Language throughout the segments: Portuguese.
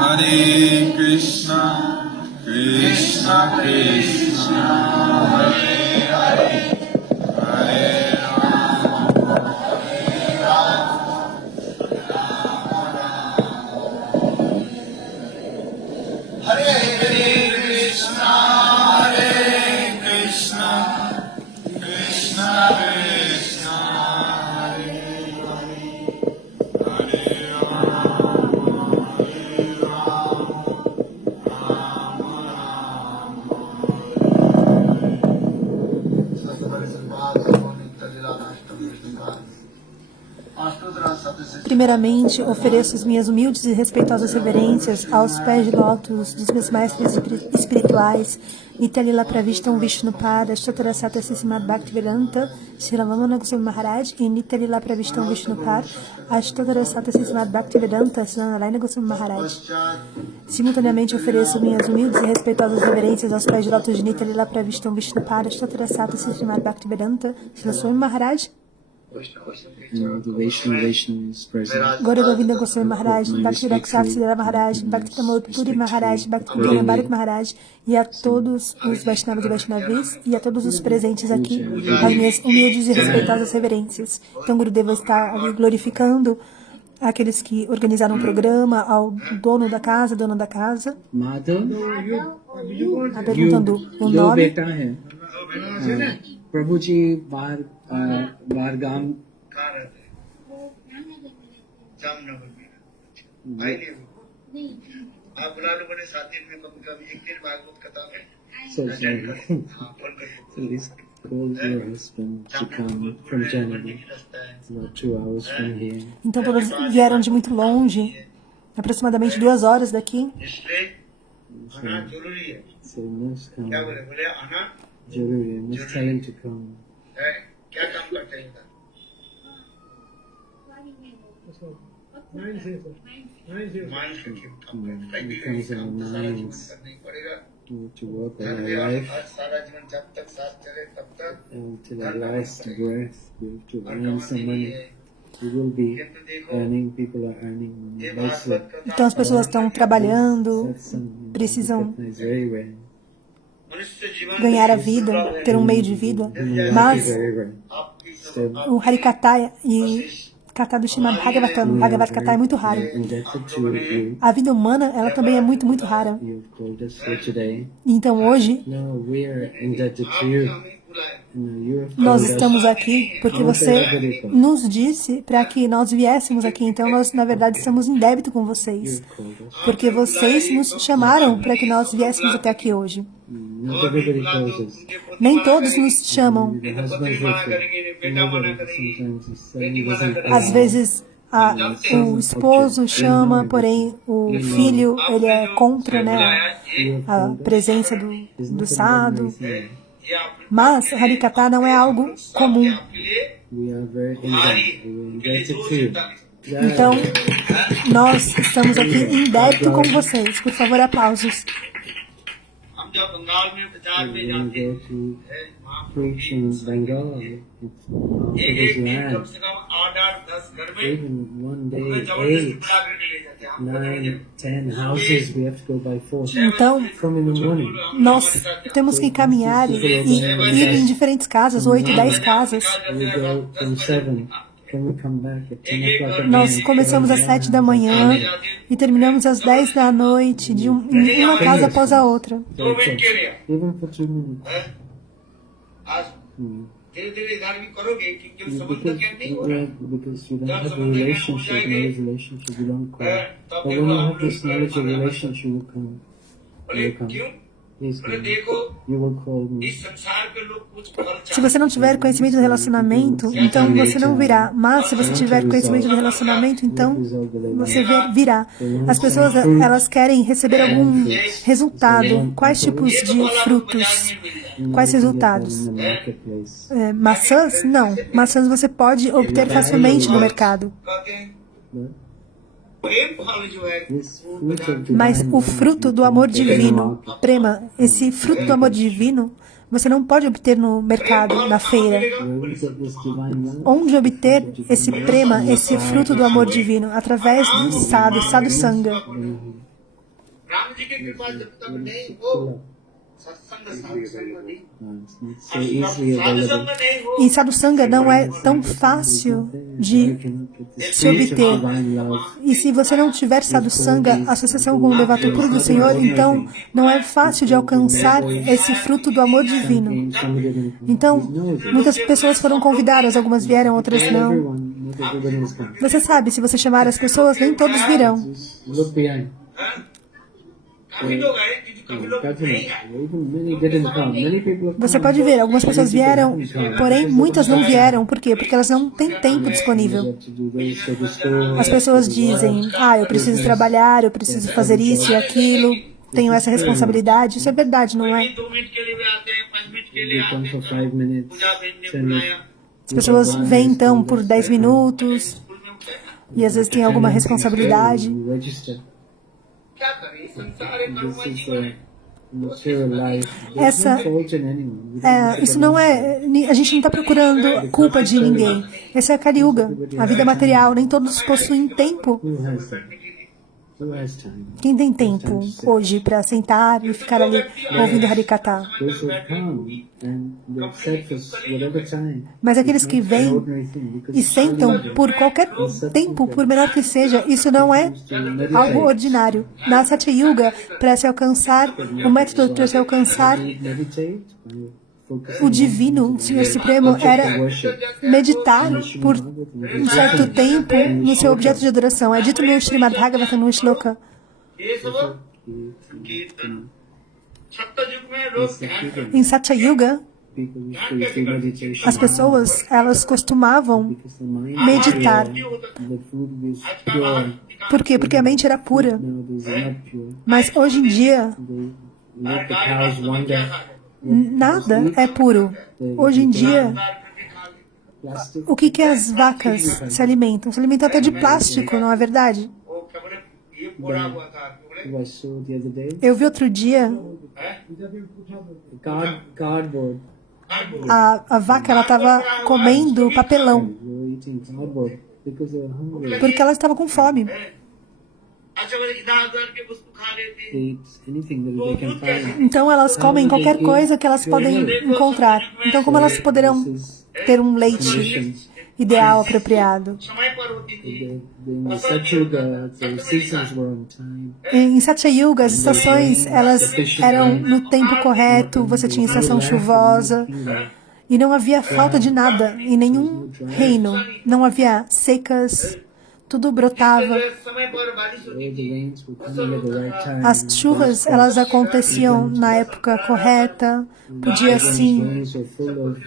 Hare Krishna, Krishna Krishna, Hare Hare, Hare Rama, Hare Rama, Hare Krishna, Hare Krishna, Krishna Krishna, Hare Hare, Hare Primeiramente, ofereço as minhas humildes e respeitosas reverências aos pés de lótus dos meus mestres espirituais, Nityalila Pravishtam Vishnupada, Ashtotarasata Srimad Bhaktivedanta, Srila Vamana Goswami Maharaj, e Nityalila Pravishtam Vishnupada, Ashtotarasata Srimad Bhaktivedanta, Srila Narayana Goswami Maharaj. Simultaneamente, ofereço minhas humildes e respeitosas reverências aos pés de lótus de Nityalila Pravishtam Vishnupada, Ashtotarasata Srimad Bhaktivedanta, Srila Swami Maharaj. Gaura Govinda Goswami Maharaj, Bhakti Rakshaksidhara Maharaj, Bhakti Pramod Puri Maharaj, Bhakti Vidyana Bharat Maharaj, e a todos os Vaishnavas e Vaishnavis, e a todos os presentes aqui, as minhas humildes e respeitosas reverências. Então, Gurudeva está ali glorificando aqueles que organizaram o programa, ao dono da casa, dona da casa, perguntando o nome. Prabhuji Bargam So please call your husband to come from January, about 2 hours from here. Então todos vieram de muito longe, aproximadamente 2 horas daqui. So must come. Jaruri, must tell him to come. It comes in our minds to work on our life until our last breath. We have to earn some money. We will be earning, people are earning money. Also, Então as pessoas estão trabalhando, precisam ganhar a vida, ter um meio de vida, mas o Harikata e Kata do Srimad Bhagavatam, Bhagavad Gita é muito raro. A vida humana, ela também é muito, muito rara. Então hoje, nós estamos aqui porque você nos disse para que nós viéssemos aqui. Então nós, na verdade, estamos em débito com vocês, porque vocês nos chamaram para que nós viéssemos até aqui hoje. Nem todos nos chamam. Às vezes o esposo chama, porém o filho ele é contra, né, a presença do sadhu. Mas Harikata não é algo comum. Então, nós estamos aqui em débito com vocês. Por favor, aplausos. Preach in Bengal, even one day, 8, 9, 10 houses we have to go by force. Então, From in the morning. nós temos que caminhar e ir em diferentes casas, 8, 10 casas. We go from 7. Can we come back at 10 o'clock at Nós night? começamos às 7 da manhã e terminamos às 10 da noite, em uma casa após a outra. Even for 2 minutes. Because you don't have a relationship, knowledge relationship, you don't call. But when you have this knowledge of relationship, you will come. Please बोले come. देखो You will call me. इस संसार के लोग कुछ और Se você não tiver conhecimento do relacionamento, então você não virá. Mas se você tiver conhecimento do relacionamento, então você virá. As pessoas, elas querem receber algum resultado. Quais tipos de frutos? Quais resultados? In the marketplace. Maçãs? Não. Maçãs você pode obter facilmente no mercado. कहते हैं But प्रेम फल जो है this fruit of Mas divine o love fruto you do can amor get in the divino, market. prema, esse fruto do amor divino, você não pode obter no mercado, na feira. Where we get this divine love? Onde obter esse prema, esse fruto do amor divino? Através do sadhu sanga. Ram जी की कृपा जब तक नहीं हो सत्संग साधु संग नहीं It's not so easily साधु available. संग नहीं हो Em sadhu sanga não é tão fácil de se obter. E se você não tiver sadhu sanga, associação com o devato puro do Senhor, então não é fácil de alcançar esse fruto do amor divino. Então, muitas pessoas foram convidadas, algumas vieram, outras não. Você sabe, se você chamar as pessoas, nem todos virão. Look behind. कभी लोग आए कभी लोग नहीं आए Even many didn't come. Many people have Você come. pode ver, algumas pessoas vieram, porém muitas não vieram. Por quê? Porque elas não têm tempo disponível. To do this, so the store. As pessoas dizem, eu preciso trabalhar, eu preciso fazer isso e aquilo, tenho essa responsabilidade. Isso é verdade, não é? 2 मिनट के लिए भी आते हैं 5 मिनट के लिए They आते come हैं for 5 minutes, पूजा बहन ने 10 बुलाया minutes. As pessoas vêm então por 10 minutos school में उठाया e às vezes tem alguma responsabilidade. You register. क्या करें संसार एक This कर्म is जीवन है material life. There's Essa- no fault in anyone. We don't Isso não é. A gente não está procurando culpa de ninguém. Essa é a Kali Yuga, a vida material. Nem todos possuem tempo. Who has that? Who has time? Quem tem tempo hoje para sentar e ficar ali ouvindo Harikata? Those who come and they've said for whatever time. Mas aqueles que It's an vêm ordinary thing because e sentam por qualquer tempo, por menor que seja, isso não é algo ordinário. Na Satya Yuga, para se alcançar, o método para se alcançar meditate by focusing o divino, o Senhor Supremo, era meditar por um certo tempo no seu objeto de adoração. É dito no Srimad Bhagavatam, no Shloka. ये सब कीर्तन सप्तयुग में लोग ध्यान करते Em Satya Yuga, people used to do meditation as pessoas, elas costumavam because the mind meditar. the food is pure. Por quê? Porque a mente era pura. Nowadays it's not pure. Mas hoje em dia, They let the cows wander. nada é puro. Hoje em dia, Plastic. o que as vacas se alimentam? Se alimentam até de plástico, não é verdade? वो क्या बोले ये बोला हुआ था बोले Who I saw the other day. Eu vi outro dia, Cardboard. a vaca ela estava comendo papelão, They were eating cardboard because they were hungry. porque ela estava com fome. अच्छा बोले इधर उधर के उसको खा लेते हैं They eat anything that they can find. Então elas comem qualquer coisa que elas podem encontrar. Então como elas poderão ter um leite ideal, apropriado? समय पर होती थी In the Satyuga, the seasons were on time. Em Satya Yuga, as estações elas eram no tempo correto, você tinha estação chuvosa e não havia falta de nada em nenhum reino. Não havia secas, tudo brotava. समय पर बारिश All होती the rains were coming at the right time. As chuvas elas aconteciam na época correta, podia assim Rains were full of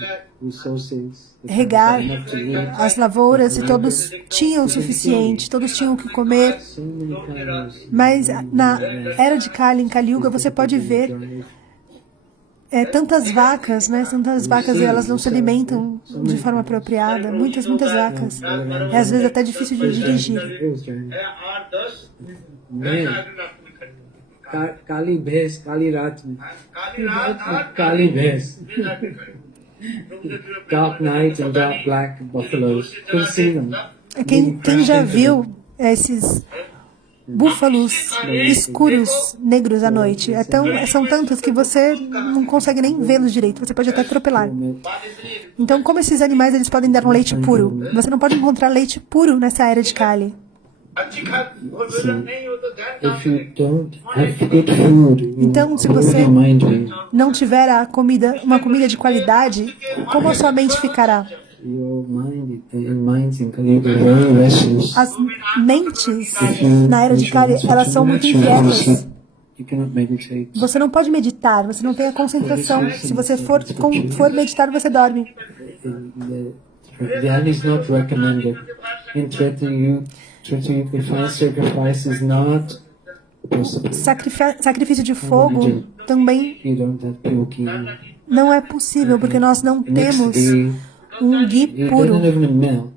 resources. They regar had enough to eat. as lavouras e todos tinham o suficiente, todos tinham o que comer. So many cows. Mas na era de Kali, em Kali Yuga, você pode ver tantas vacas, né? Tantas vacas e elas não se alimentam de forma apropriada. Muitas vacas. É às vezes até difícil de dirigir. It was giant. है 8-10 Man, रात में खड़ी काली भैंस काली रात में काली रात और काली भैंस दिन रात में खड़ी dark night and dark black buffaloes. Couldn't see them. Quem já viu esses búfalos escuros, negros à noite? São tantos que você não consegue nem vê-los direito. Você pode até atropelar. Então, como esses animais eles podem dar um leite puro? Você não pode encontrar leite puro nessa era de Kali. अच्छी खाती भोजन नहीं हो तो ध्यान If you don't have good food, you Então, se você your mind will. não tiver uma comida de qualidade, como a sua mente ficará? Your minds in Kali are very restless. As mentes na era de Kali, elas são muito inquietas. You cannot meditate. Você não pode meditar, você não tem a concentração. Se você for meditar, você dorme. Dhyan is not recommended. In Treta fire sacrifice is not possible. Sacrifício de fogo também You don't have pure ghee. não é possível, porque nós não temos Ghee, um ghee it puro. doesn't even melt.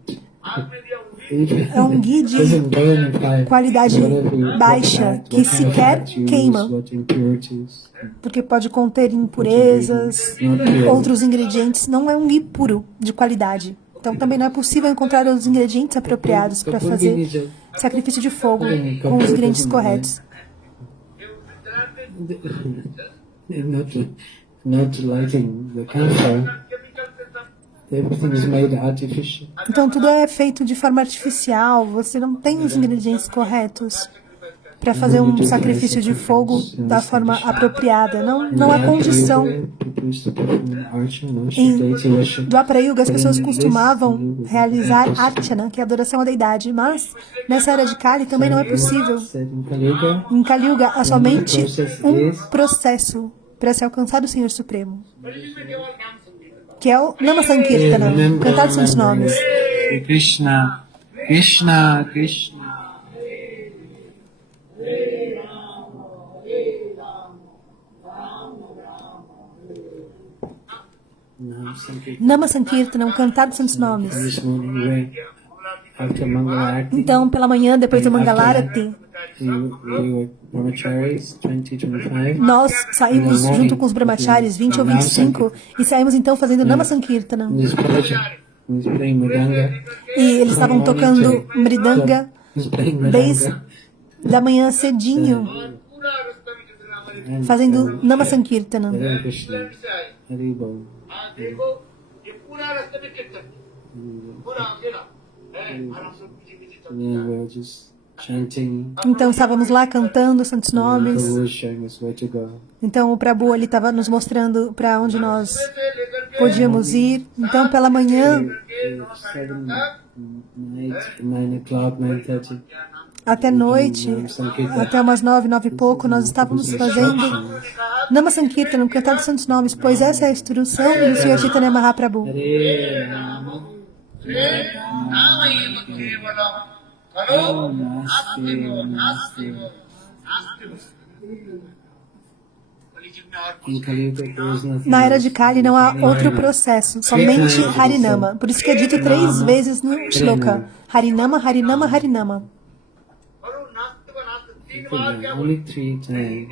É um ghee de Doesn't burn in fire. qualidade Whatever baixa, what que kind of sequer fat you use, queima, what impurities. porque pode conter impurezas e outros ingredientes. Não é um ghee puro, de qualidade. Então também não é possível encontrar os ingredientes apropriados para fazer sacrifício de fogo com os ingredientes corretos. Not lighting the campfire. Everything is made artificial. Então tudo é feito de forma artificial, você não tem os ingredientes corretos para fazer um sacrifício de fogo da forma apropriada. Não há condição. Em Dwapara Yuga, as pessoas costumavam realizar Archana, que é a adoração à deidade, mas nessa era de Kali também não é possível. Em Kali Yuga, há somente um processo para se alcançar o Senhor Supremo, que é o Nama Sankirtana, cantar os seus nomes. Krishna, Krishna, Krishna. Nama Sankirtana, cantar os seus nomes. This morning, after Mangala Arati, Então, pela manhã, depois do Mangalarati, we were brahmacharis, 20, 25. nós saímos junto com os brahmacharis, 20 ou 25, e saímos então fazendo Nama Sankirtana. This project, he's playing Mridanga. E eles estavam tocando Mridanga He's playing desde Mridanga. da manhã cedinho, fazendo Nama Sankirtana. Hare Krishna, Hare Bol. देखो ये पूरा रास्ते में कीर्तन पूरा अकेला आराम से And then we were just chanting. Então estávamos lá cantando santos The nomes. Prabhu was showing us where to go. Então o Prabhu ali estava nos mostrando para onde nós podíamos ir. Então pela manhã 7, 9 o'clock, 9:30. até noite, até umas 9, 9 e pouco, nós estávamos fazendo Nama Sankirtana, cantar os santos nomes, pois essa é a instrução do Sr. Chaitanya Mahaprabhu. Hare Rama, in Kali Yuga there is nothing Na era else. de Kali não há outro processo, somente Harinama. Por isso que é dito 3 vezes no shloka: Harinama, Harinama, Harinama. Only three times.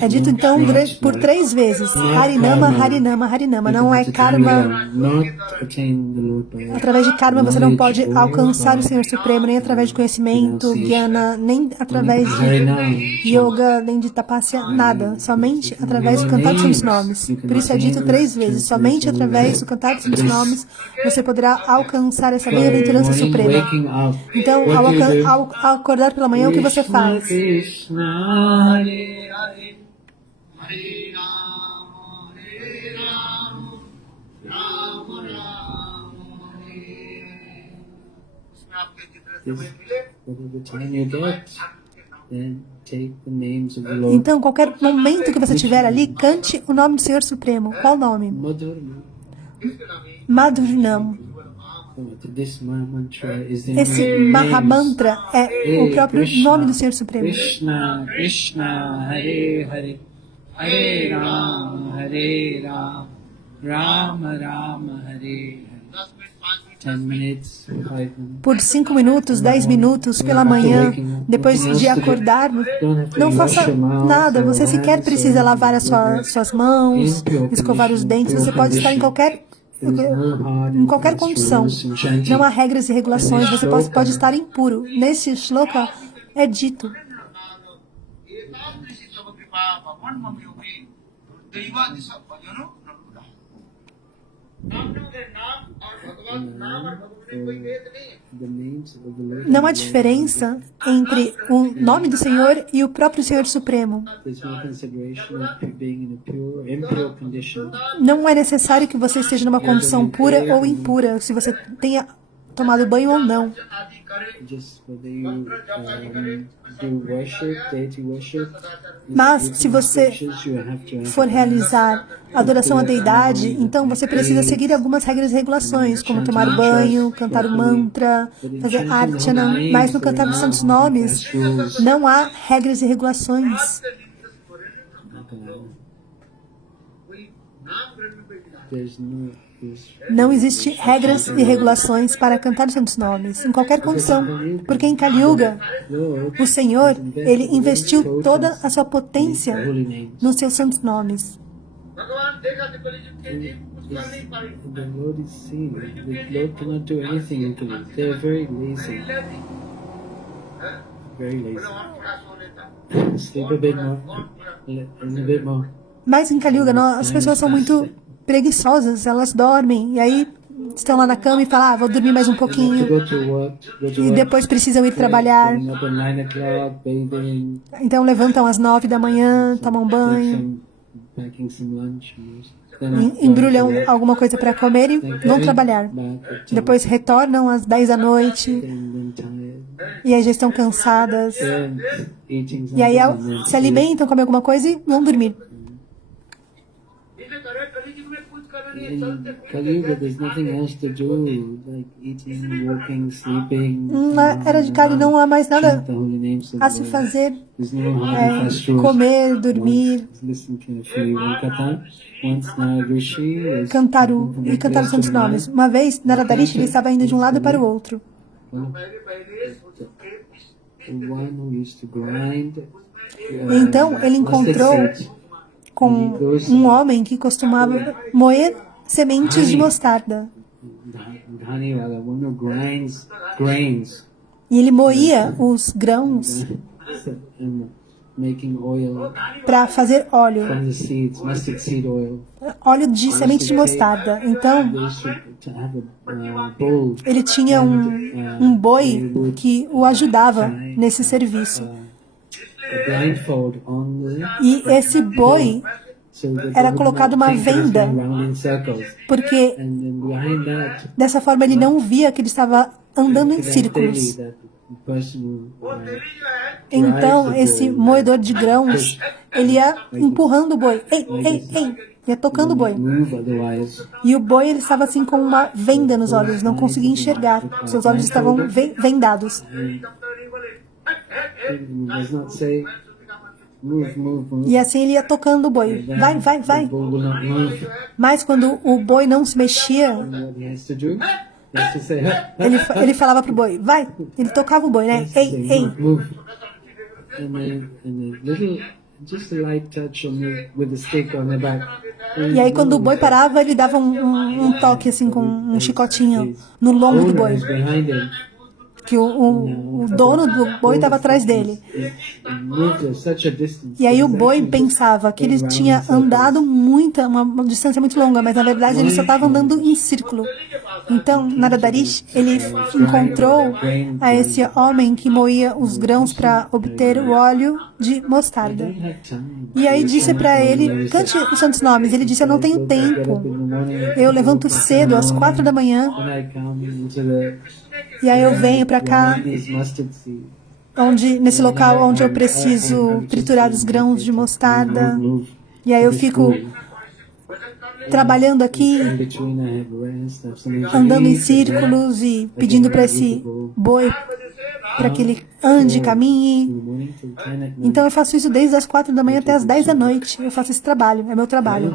É dito então por 3 vezes: Harinama, Harinama, Harinama. Não é karma. Not attain the Lord by Através de karma você não pode alcançar o Senhor Supremo, nem através de conhecimento, jnana, nem através de yoga, nem de tapasya, nada. Somente através do cantar dos seus nomes. Por isso é dito 3 vezes: somente através do cantar dos seus nomes você poderá alcançar essa bem-aventurança suprema. waking up. Então, ao acordar pela manhã, o que você faz? Krishna, Hare Hare. Hare Rama, Hare Rama, Rama Rama, Hare Hare. इसमें आपके जितने समय मिले Whatever time you get, then take the names of the Lord. Então, qualquer momento que você tiver ali, cante o nome do Senhor Supremo. Qual nome? Madhur, Madhurnam. this mantra is the Esse name. Mahamantra é o próprio nome do Senhor Supremo. Krishna, Krishna, Hare Hare, Hare Rama, Rama Rama, Hare Hare. 10 minutes, 5 minutes. Por 5 minutos, 10 minutos pela manhã, depois de acordar, não faça nada. Você sequer precisa lavar as suas mãos, escovar os dentes. Você pode estar em qualquer condição. Não há regras e regulações. Você pode estar impuro. Nesse shloka é dito: एतादृशी तव कृपा भगवान मम योगी दैवादि सब भजनो नमुदा नाम और भगवान नाम और भगवान में कोई भेद नहीं है The names of the Lord. não há diferença entre o nome do Senhor e o próprio Senhor Supremo. There's no consideration of being in a pure or impure condition. Não é necessário que você esteja numa condição pura ou impura. Se você tenha tomado banho ou não. आदि करे Just whether you do worship, deity worship. Mas se você for realizar adoração à deidade, então você precisa seguir algumas regras e regulações, como tomar banho, cantar o mantra, fazer archana. Mas no cantar dos santos nomes, não há regras e regulações. Não existe regras e regulações para cantar os santos nomes, em qualquer condição, porque em Kali Yuga, o Senhor, Ele investiu toda a sua potência nos seus santos nomes. भगवान देखा तो कलिजुग के जीव कुछ कर नहीं पाए The Lord is seeing. The Lord cannot do anything in Kali. They are very lazy. Very lazy. Sleep a bit more. A bit more. Mas em Kali Yuga, as pessoas são muito preguiçosas, elas dormem, e aí estão lá na cama e falam, vou dormir mais um pouquinho, e depois precisam ir trabalhar. Então levantam às 9 da manhã, tomam banho, embrulham alguma coisa para comer e vão trabalhar. Depois retornam às 10 da noite, e aí já estão cansadas, e aí se alimentam, comem alguma coisa e vão dormir. In Kali Yuga, there's nothing else to do, like eating, walking, sleeping. Na era de Kali não há mais nada a se fazer, comer, dormir, cantar os santos nomes. Uma vez, Narada Rishi, ele estava indo de um lado para o outro. Então, ele encontrou com um homem que costumava moer sementes de mostarda. E ele moía os grãos para fazer óleo. Óleo de semente de mostarda. Então, ele tinha um boi que o ajudava nesse serviço. E esse boi era colocado uma venda, porque dessa forma ele não via que ele estava andando em círculos. Então, esse moedor de grãos, ele ia empurrando o boi. Ei, ei, ei! Ia tocando o boi. E o boi, ele estava assim com uma venda nos olhos, não conseguia enxergar. Seus olhos estavam vendados. E assim ele ia tocando o boi. Vai, vai, vai. Mas quando o boi não se mexia, ele falava pro boi, vai. Ele tocava o boi, né? Ei, ei. E aí quando o boi parava, ele dava um toque assim com um chicotinho no lombo do boi. Que o dono do boi estava atrás dele. E aí o boi pensava que ele tinha andado uma distância muito longa, mas na verdade ele só estava andando em círculo. Então, Narada Rishi, ele encontrou a esse homem que moía os grãos para obter o óleo de mostarda. E aí disse para ele, cante os santos nomes. Ele disse, eu não tenho tempo. Eu levanto cedo, às 4 da manhã. E aí eu venho para cá, nesse local onde eu preciso triturar os grãos de mostarda. E aí eu fico trabalhando aqui, andando em círculos e pedindo para esse boi para que ele ande, caminhe. Então eu faço isso desde as 4 da manhã até as 10 da noite. Eu faço esse trabalho, é meu trabalho.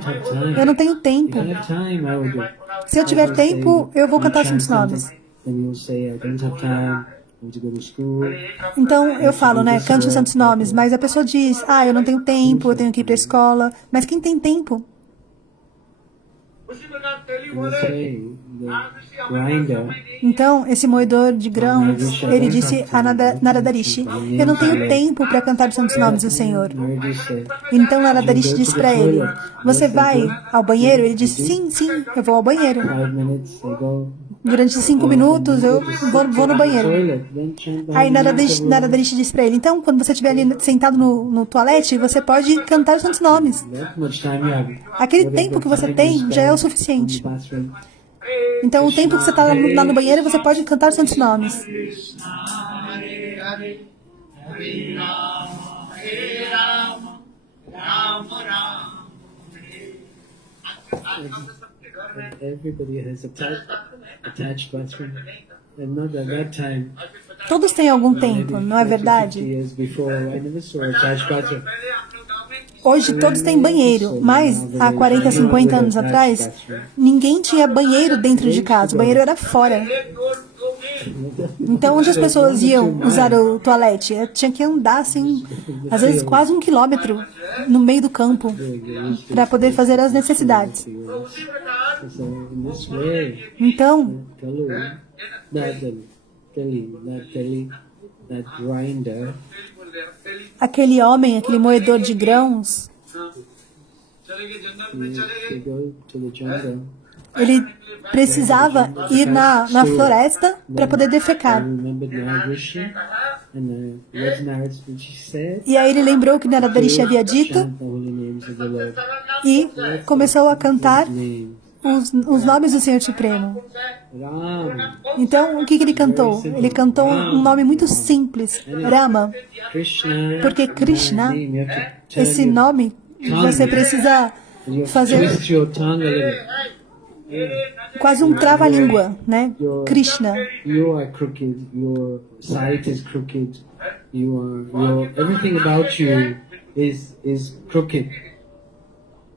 Eu não tenho tempo. Se eu tiver tempo, eu vou cantar os santos nomes. Então eu falo, né, cante os santos nomes, mas a pessoa diz, eu não tenho tempo, eu tenho que ir para a escola. Mas quem tem tempo? Então, esse moedor de grãos, ele disse a Narada Rishi, eu não tenho tempo para cantar os santos nomes do Senhor. Então Narada Rishi disse para ele, você vai ao banheiro? Ele disse, sim, sim, eu vou ao banheiro. Durante 5 minutos eu vou no banheiro. Aí Narada Rishi disse para ele, então quando você estiver ali sentado no toalete, você pode cantar os santos nomes. Aquele tempo que você tem já é o suficiente. Então, o tempo que você está lá no banheiro, você pode cantar os santos nomes. Krishna Hare Hare Hare Rama Rama Rama Hare And everybody has attached bathroom. And not at that time. Todos têm algum tempo, não é 50 verdade? years before, I never saw attached bathroom. Hoje todos têm banheiro, mas há 40, 50 anos atrás, ninguém tinha banheiro dentro de casa, o banheiro era fora. Então, onde as pessoas iam usar o toalete? Tinha que andar, assim, às vezes quase 1 quilômetro no meio do campo para poder fazer as necessidades. So in this way, Então, that grinder, aquele homem, aquele moedor de grãos, to go to the jungle. ele precisava ir na floresta para poder I defecar. remembered Narad-rishi and what Narad-rishi said. E aí ele lembrou o que Narada Rishi havia dito Chant the holy names of the Lord. e começou a cantar Names. os nomes do Senhor Supremo. Ram, Então, o que ele cantou? Ele cantou um nome muito simples, Rama, Krishna. porque Krishna, name, you have to turn esse your- nome, você precisa you have to fazer twist your tongue a little. quase um trava-língua, né? Krishna. You are crooked. Your sight is crooked. Everything about you is crooked.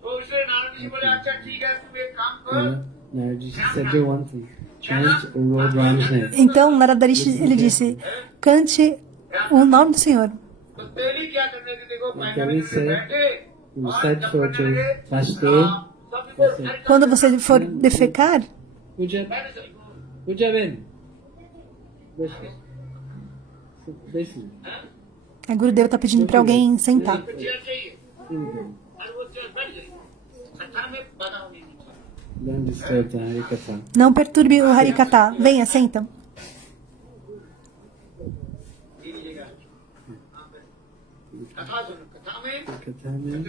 तो उसने नारद जी बोले अच्छा ठीक है तुम एक काम करो Narad said do one thing. Chant O Lord Ram's name. Então, Narada Rishi, ele disse, cante o nome do Senhor. तो तेरी क्या करने की देखो Then he said, you said for to fast day. Quando você for defecar, Puja Ben. Listen. a Gurudeva está pedindo para alguém sentar. Chair चाहिए और वो चेयर बैठ गई कथा में बाधा होनी नहीं चाहिए Don't disturb the Harikatha. Não perturbe o Harikata. Venha, senta. कथा सुनो कथा में Katha means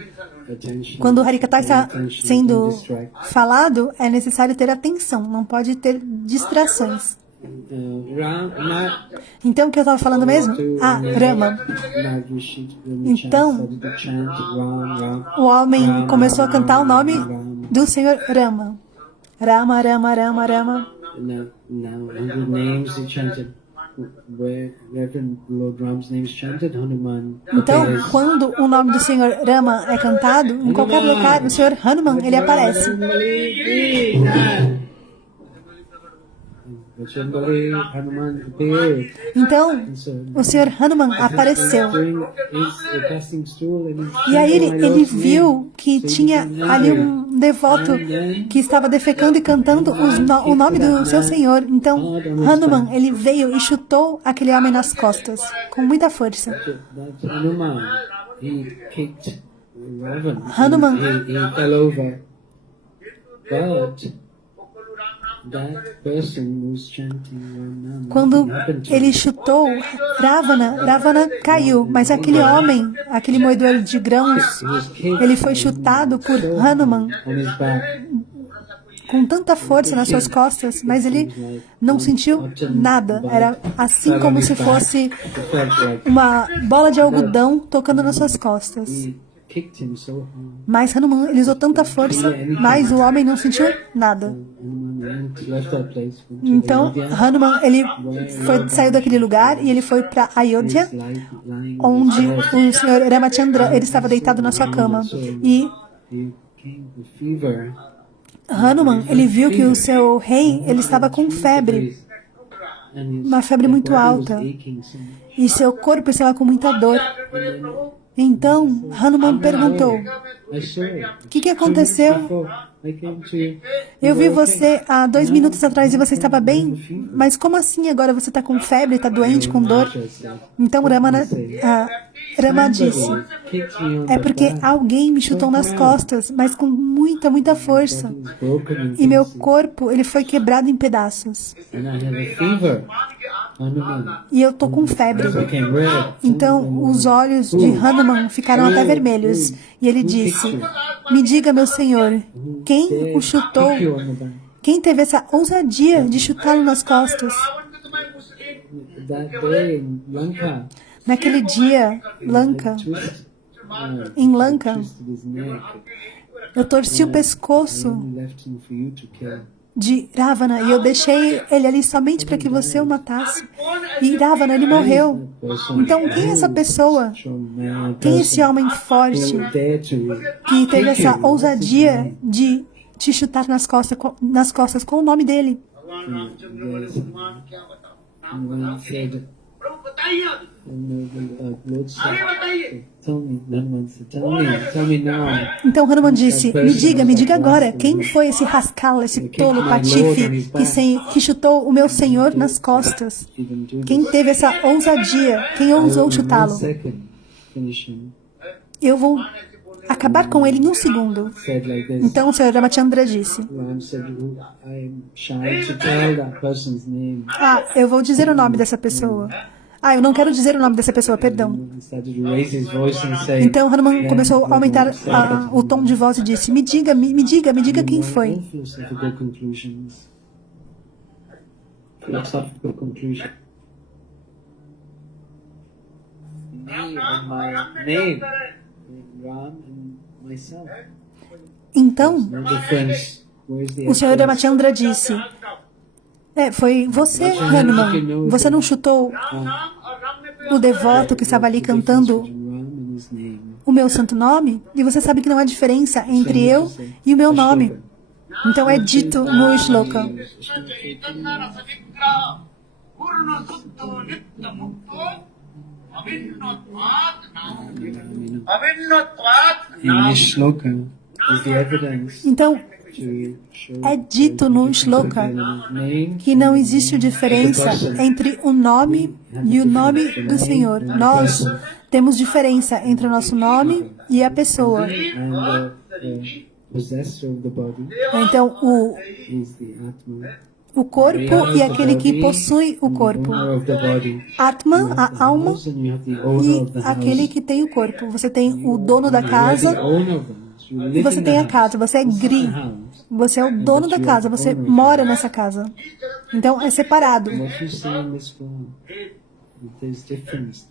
attention. Quando o Harikata está Attention, sendo don't distract. falado, é necessário ter atenção, não pode ter distrações. Então, o que eu estava falando mesmo? Ah, Rama. Então, o homem começou a cantar o nome do Senhor Rama. Rama, Rama, Rama, Rama. Now 100 names he chanted. Where Reverend Lord Ram's name is chanted, Hanuman. Então, appears. quando o nome do Senhor Rama é cantado, em qualquer lugar, o Senhor Hanuman, ele aparece. Vachambali, Hanuman appeared. Então, o Senhor Hanuman apareceu. During his passing stool and he's E aí chanting my ele Lord's name. viu que tinha ali um devoto que estava defecando e cantando o nome do seu Senhor. Então, Hanuman, ele veio e chutou aquele homem nas costas, com muita força. That Hanuman, he kicked Ravan. Hanuman. He fell over. But that person was chanting Ram Nam. Quando Nothing happened to ele him. chutou Ravana caiu, mas aquele homem, aquele moedor de grãos, He was kicked ele foi chutado por Hanuman on his back. com tanta força nas suas costas, mas ele não sentiu nada. Era assim como se fosse It felt like uma bola de algodão tocando nas suas costas. he kicked him so hard. Mas Hanuman, ele usou tanta força, mas o homem não sentiu nada. Hanuman left that place. Went to Então, India. Hanuman, ele saiu daquele lugar e ele foi para Ayodhya, He's lying onde o Senhor Ramachandra, ele estava deitado na sua cama. E he came with fever. Hanuman, ele viu que o seu rei, ele estava com febre, uma febre muito alta, e seu corpo estava com muita dor. Então, Hanuman perguntou, o que aconteceu? Eu vi você há 2 minutos atrás e você estava bem, mas como assim agora você está com febre, está doente, com dor? Então Rama disse, é porque alguém me chutou nas costas, mas com muita, muita força. E meu corpo, ele foi quebrado em pedaços. E eu tô com febre. Então, os olhos de Hanuman ficaram até vermelhos. E ele disse, me diga, meu senhor, quem o chutou Quem teve essa ousadia de chutá-lo nas costas? That day in Lanka, Naquele dia, Lanka, em Lanka, twisted his neck eu torci o pescoço and left him for you to kill. de Ravana e eu deixei ele ali somente para que você o matasse. E Ravana, ele morreu. Então, quem é essa pessoa? Quem é esse homem forte que teve essa ousadia de te chutar nas costas? Qual o nome dele? Hanuman said, Lord said, tell me, Hanuman said, tell me now. Então Hanuman disse, me diga agora, quem foi esse rascal, esse tolo patife que chutou o meu senhor nas costas? Quem teve essa ousadia? Quem ousou chutá-lo? Eu vou acabar com ele em um segundo. Said like this. Então o Sr. Ramachandra disse, Ram said, I'm shy to tell that person's name. eu vou dizer o nome dessa pessoa. Eu não quero dizer o nome dessa pessoa, perdão. He started to raise his voice and say, Então Hanuman começou a aumentar o tom de voz e disse, me diga quem foi. Philosophical conclusions. Philosophical conclusion. Me and my name, Ram and myself. Então, No difference. Where's the o Sr. Ramachandra disse, foi você, Hanuman. Você não chutou o devoto que estava ali cantando Ram and his name? o meu santo nome? E você sabe que não há diferença entre eu e o meu nome. Então é dito no shloka. In this shloka is the evidence Então, to show é dito no shloka name que não existe diferença entre o nome e o nome do Senhor. Nós temos diferença entre o nosso nome e a pessoa. and the possessor of the body Então, is the Atma. o corpo e aquele que possui o corpo. Owner of the body. Atman, a alma, And you have the owner e of the aquele house. que tem o corpo. Você tem o dono da You are casa the owner of the house. You e live você in tem the a house. casa. Você é Gri. The house. Você é o dono da casa. Você mora nessa casa. Então, é separado. What you see in this world, there's difference,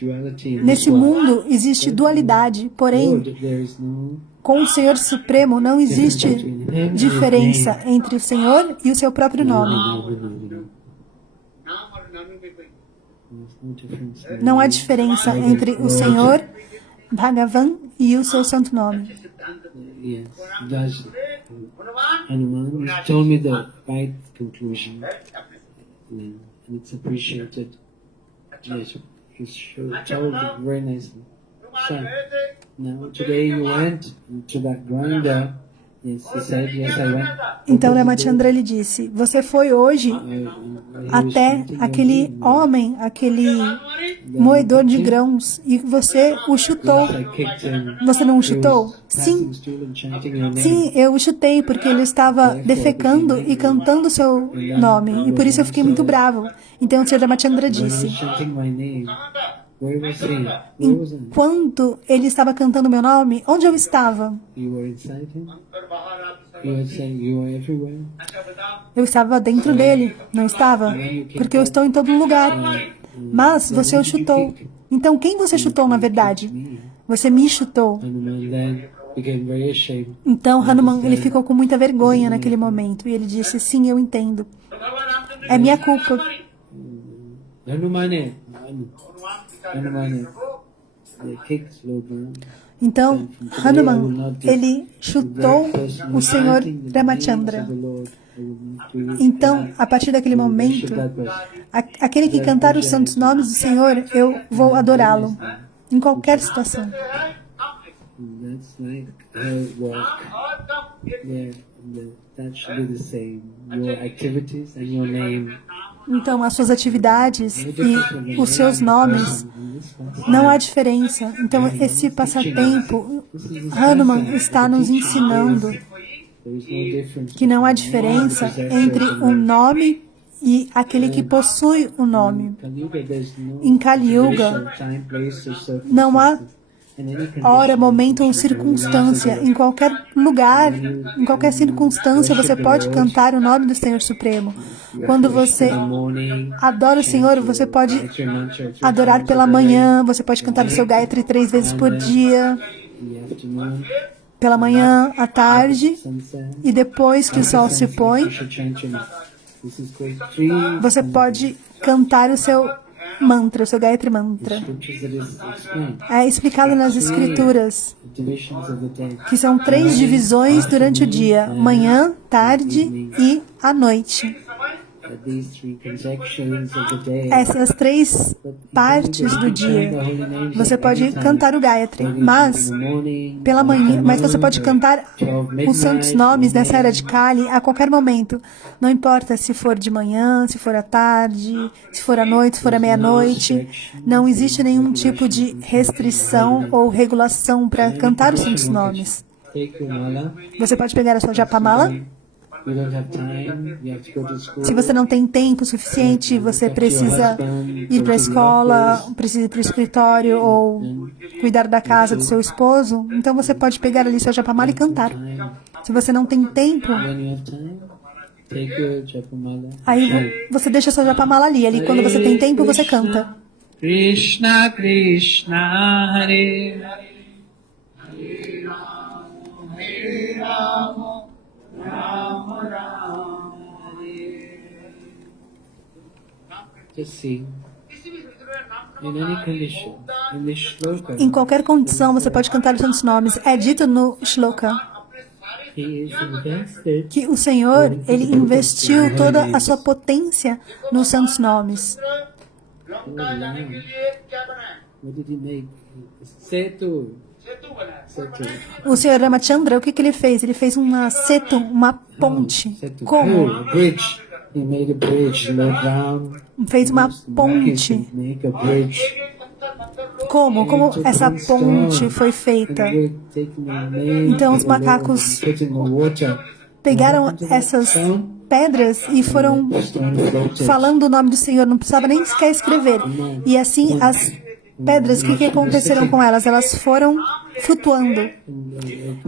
duality in this Nesse world. mundo existe dualidade, porém, Lord, there is no com o Senhor Supremo não existe diferença entre o Senhor e o seu próprio nome. There's no difference in Não há diferença entre o Senhor, Bhagavan e o seu santo nome. Yes, does Hanuman told me the right conclusion, and it's appreciated. Yes, told it very nicely. So, now today you went to that grinder. Yes, he said, yes, I went. Então Ramachandra lhe disse, você foi hoje até aquele homem, aquele moedor de grãos, e você o chutou. I kicked him. Você não o chutou? Sim, Passing stool and chanting your name. sim, eu o chutei porque ele estava defecando e cantando o seu nome, e por isso eu fiquei muito bravo. Então o Sr. Ramachandra When I was disse, chanting my name, where was he? Where was I? enquanto ele estava cantando meu nome, onde eu estava? You were inside him? You were saying you were everywhere? Eu estava dentro dele, não estava? Porque eu estou em todo lugar. Mas você o chutou. Então quem você chutou na verdade? Você me chutou. Hanuman then became very ashamed. Então Hanuman, ele ficou com muita vergonha naquele momento. E ele disse, sim, eu entendo. É minha culpa. Hanumane, Hanumane, they kicked Lord Ram. Então Hanuman, ele chutou o Senhor Ramachandra. Então, a partir daquele momento, aquele que cantar os santos nomes do Senhor, eu vou adorá-lo, em qualquer situação. That's like her work. Yeah, that should be the same. Your activities and your name. Então, as suas atividades e os seus nomes, não há diferença. Então, esse passatempo, Hanuman está nos ensinando There is no difference. que não há diferença entre o nome e aquele que possui o nome. Kali Yuga, there's no Em Kali Yuga, time, place, or não há circumstances. hora, momento ou circunstância, em qualquer lugar, em qualquer circunstância, você pode cantar o nome do Senhor Supremo. Quando você adora o Senhor, você pode adorar pela manhã, você pode cantar o seu Gayatri 3 vezes por dia, pela manhã, à tarde, e depois que o sol se põe, você pode cantar o seu mantra, o seu Gayatri Mantra. É explicado nas Escrituras que são 3 divisões durante o dia, manhã, tarde e à noite. Essas 3 partes do dia, você pode cantar o Gayatri, mas pela manhã, mas você pode cantar os santos nomes nessa era de Kali a qualquer momento. Não importa se for de manhã, se for à tarde, se for à noite, se for à meia-noite. Não existe nenhum tipo de restrição ou regulação para cantar os santos nomes. Você pode pegar a sua japamala. Se você não tem tempo suficiente, você precisa ir para a escola, precisa ir para o escritório ou cuidar da casa do seu esposo, então você pode pegar ali sua japamala e cantar. Se você não tem tempo, aí você deixa sua japamala ali. Ali quando você tem tempo, você canta. Krishna Krishna Hare Hare Rama Hare Rama Rama Rama Hare. Just sing. In any condition, in this shloka, Em qualquer condição, você pode cantar os santos nomes. É dito no shloka he is invested. que o Senhor, Ele investiu toda a sua potência nos santos nomes. Lanka जाने के लिए क्या बनाया? What did he make? Setu. सेतु बनाया। Setu. O Senhor Ramachandra, o que ele fez? Ele fez uma setu, uma ponte. Setu. Como? Oh, bridge. He made a bridge. Low down. Fez uma ponte. Make a bridge. Como? Como essa ponte foi feita? Então os macacos pegaram essas pedras e foram falando o nome do Senhor, não precisava nem sequer escrever. E assim as pedras, o que aconteceram com elas? Elas foram flutuando.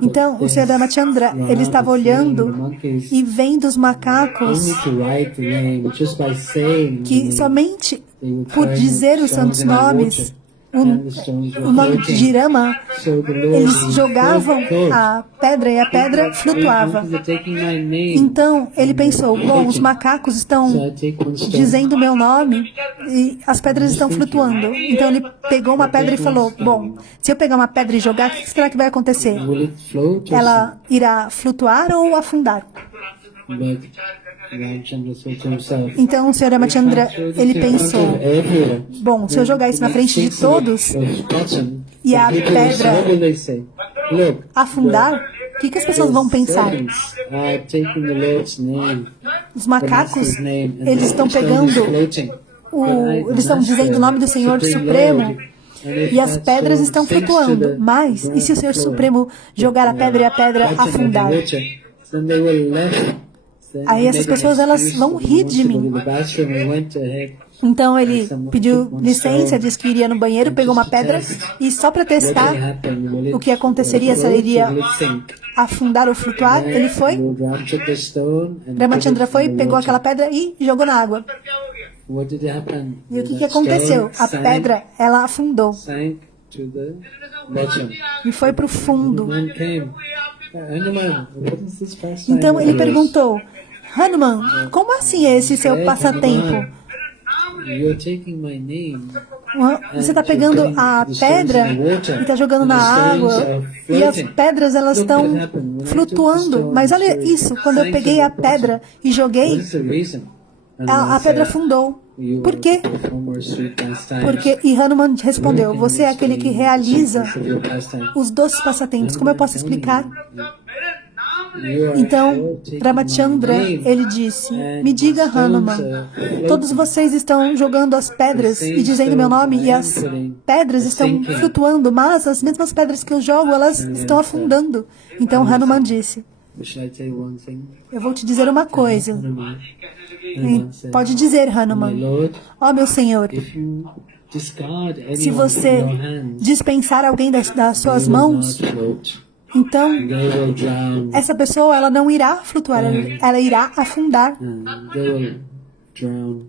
Então o Senhor Ramachandra, ele estava olhando e vendo os macacos que somente por dizer os santos nomes, o nome de Rama, eles jogavam a pedra e a pedra flutuava. Então ele pensou, bom, os macacos estão dizendo o meu nome e as pedras estão flutuando. Então ele pegou uma pedra e falou, bom, se eu pegar uma pedra e jogar, o que será que vai acontecer? Ela irá flutuar ou afundar? Então o Sr. Ramachandra, ele pensou, bom, se eu jogar isso na frente de todos e a pedra afundar, o que as pessoas vão pensar? Os macacos, eles estão pegando, eles estão dizendo o nome do Senhor Supremo e as pedras estão flutuando. Mas, e se o Senhor Supremo jogar a pedra e a pedra afundar? Aí essas pessoas, elas vão rir de mim. Então ele pediu licença, disse que iria no banheiro, pegou uma pedra e só para testar o que aconteceria, se ela iria afundar ou flutuar, ele foi. Ramachandra foi, pegou aquela pedra e jogou na água. E o que aconteceu? A pedra, ela afundou e foi para o fundo. Então ele perguntou, Hanuman, como assim é esse seu passatempo? Você está pegando a pedra e está jogando na água e as pedras, elas estão flutuando. Mas olha isso, quando eu peguei a pedra e joguei, a pedra afundou. Por quê? Porque, e Hanuman respondeu, você é aquele que realiza os doces passatempos. Como eu posso explicar? Então, Ramachandra, ele disse, me diga, Hanuman, todos vocês estão jogando as pedras e dizendo meu nome e as pedras estão flutuando, mas as mesmas pedras que eu jogo, elas estão afundando. Então, Hanuman disse, eu vou te dizer uma coisa. Pode dizer, Hanuman. Ó, meu Senhor, discard Se anyone você from your hands, dispensar alguém das suas they will mãos, not float. então They will drown. essa pessoa ela não irá flutuar, ela irá afundar. They will drown.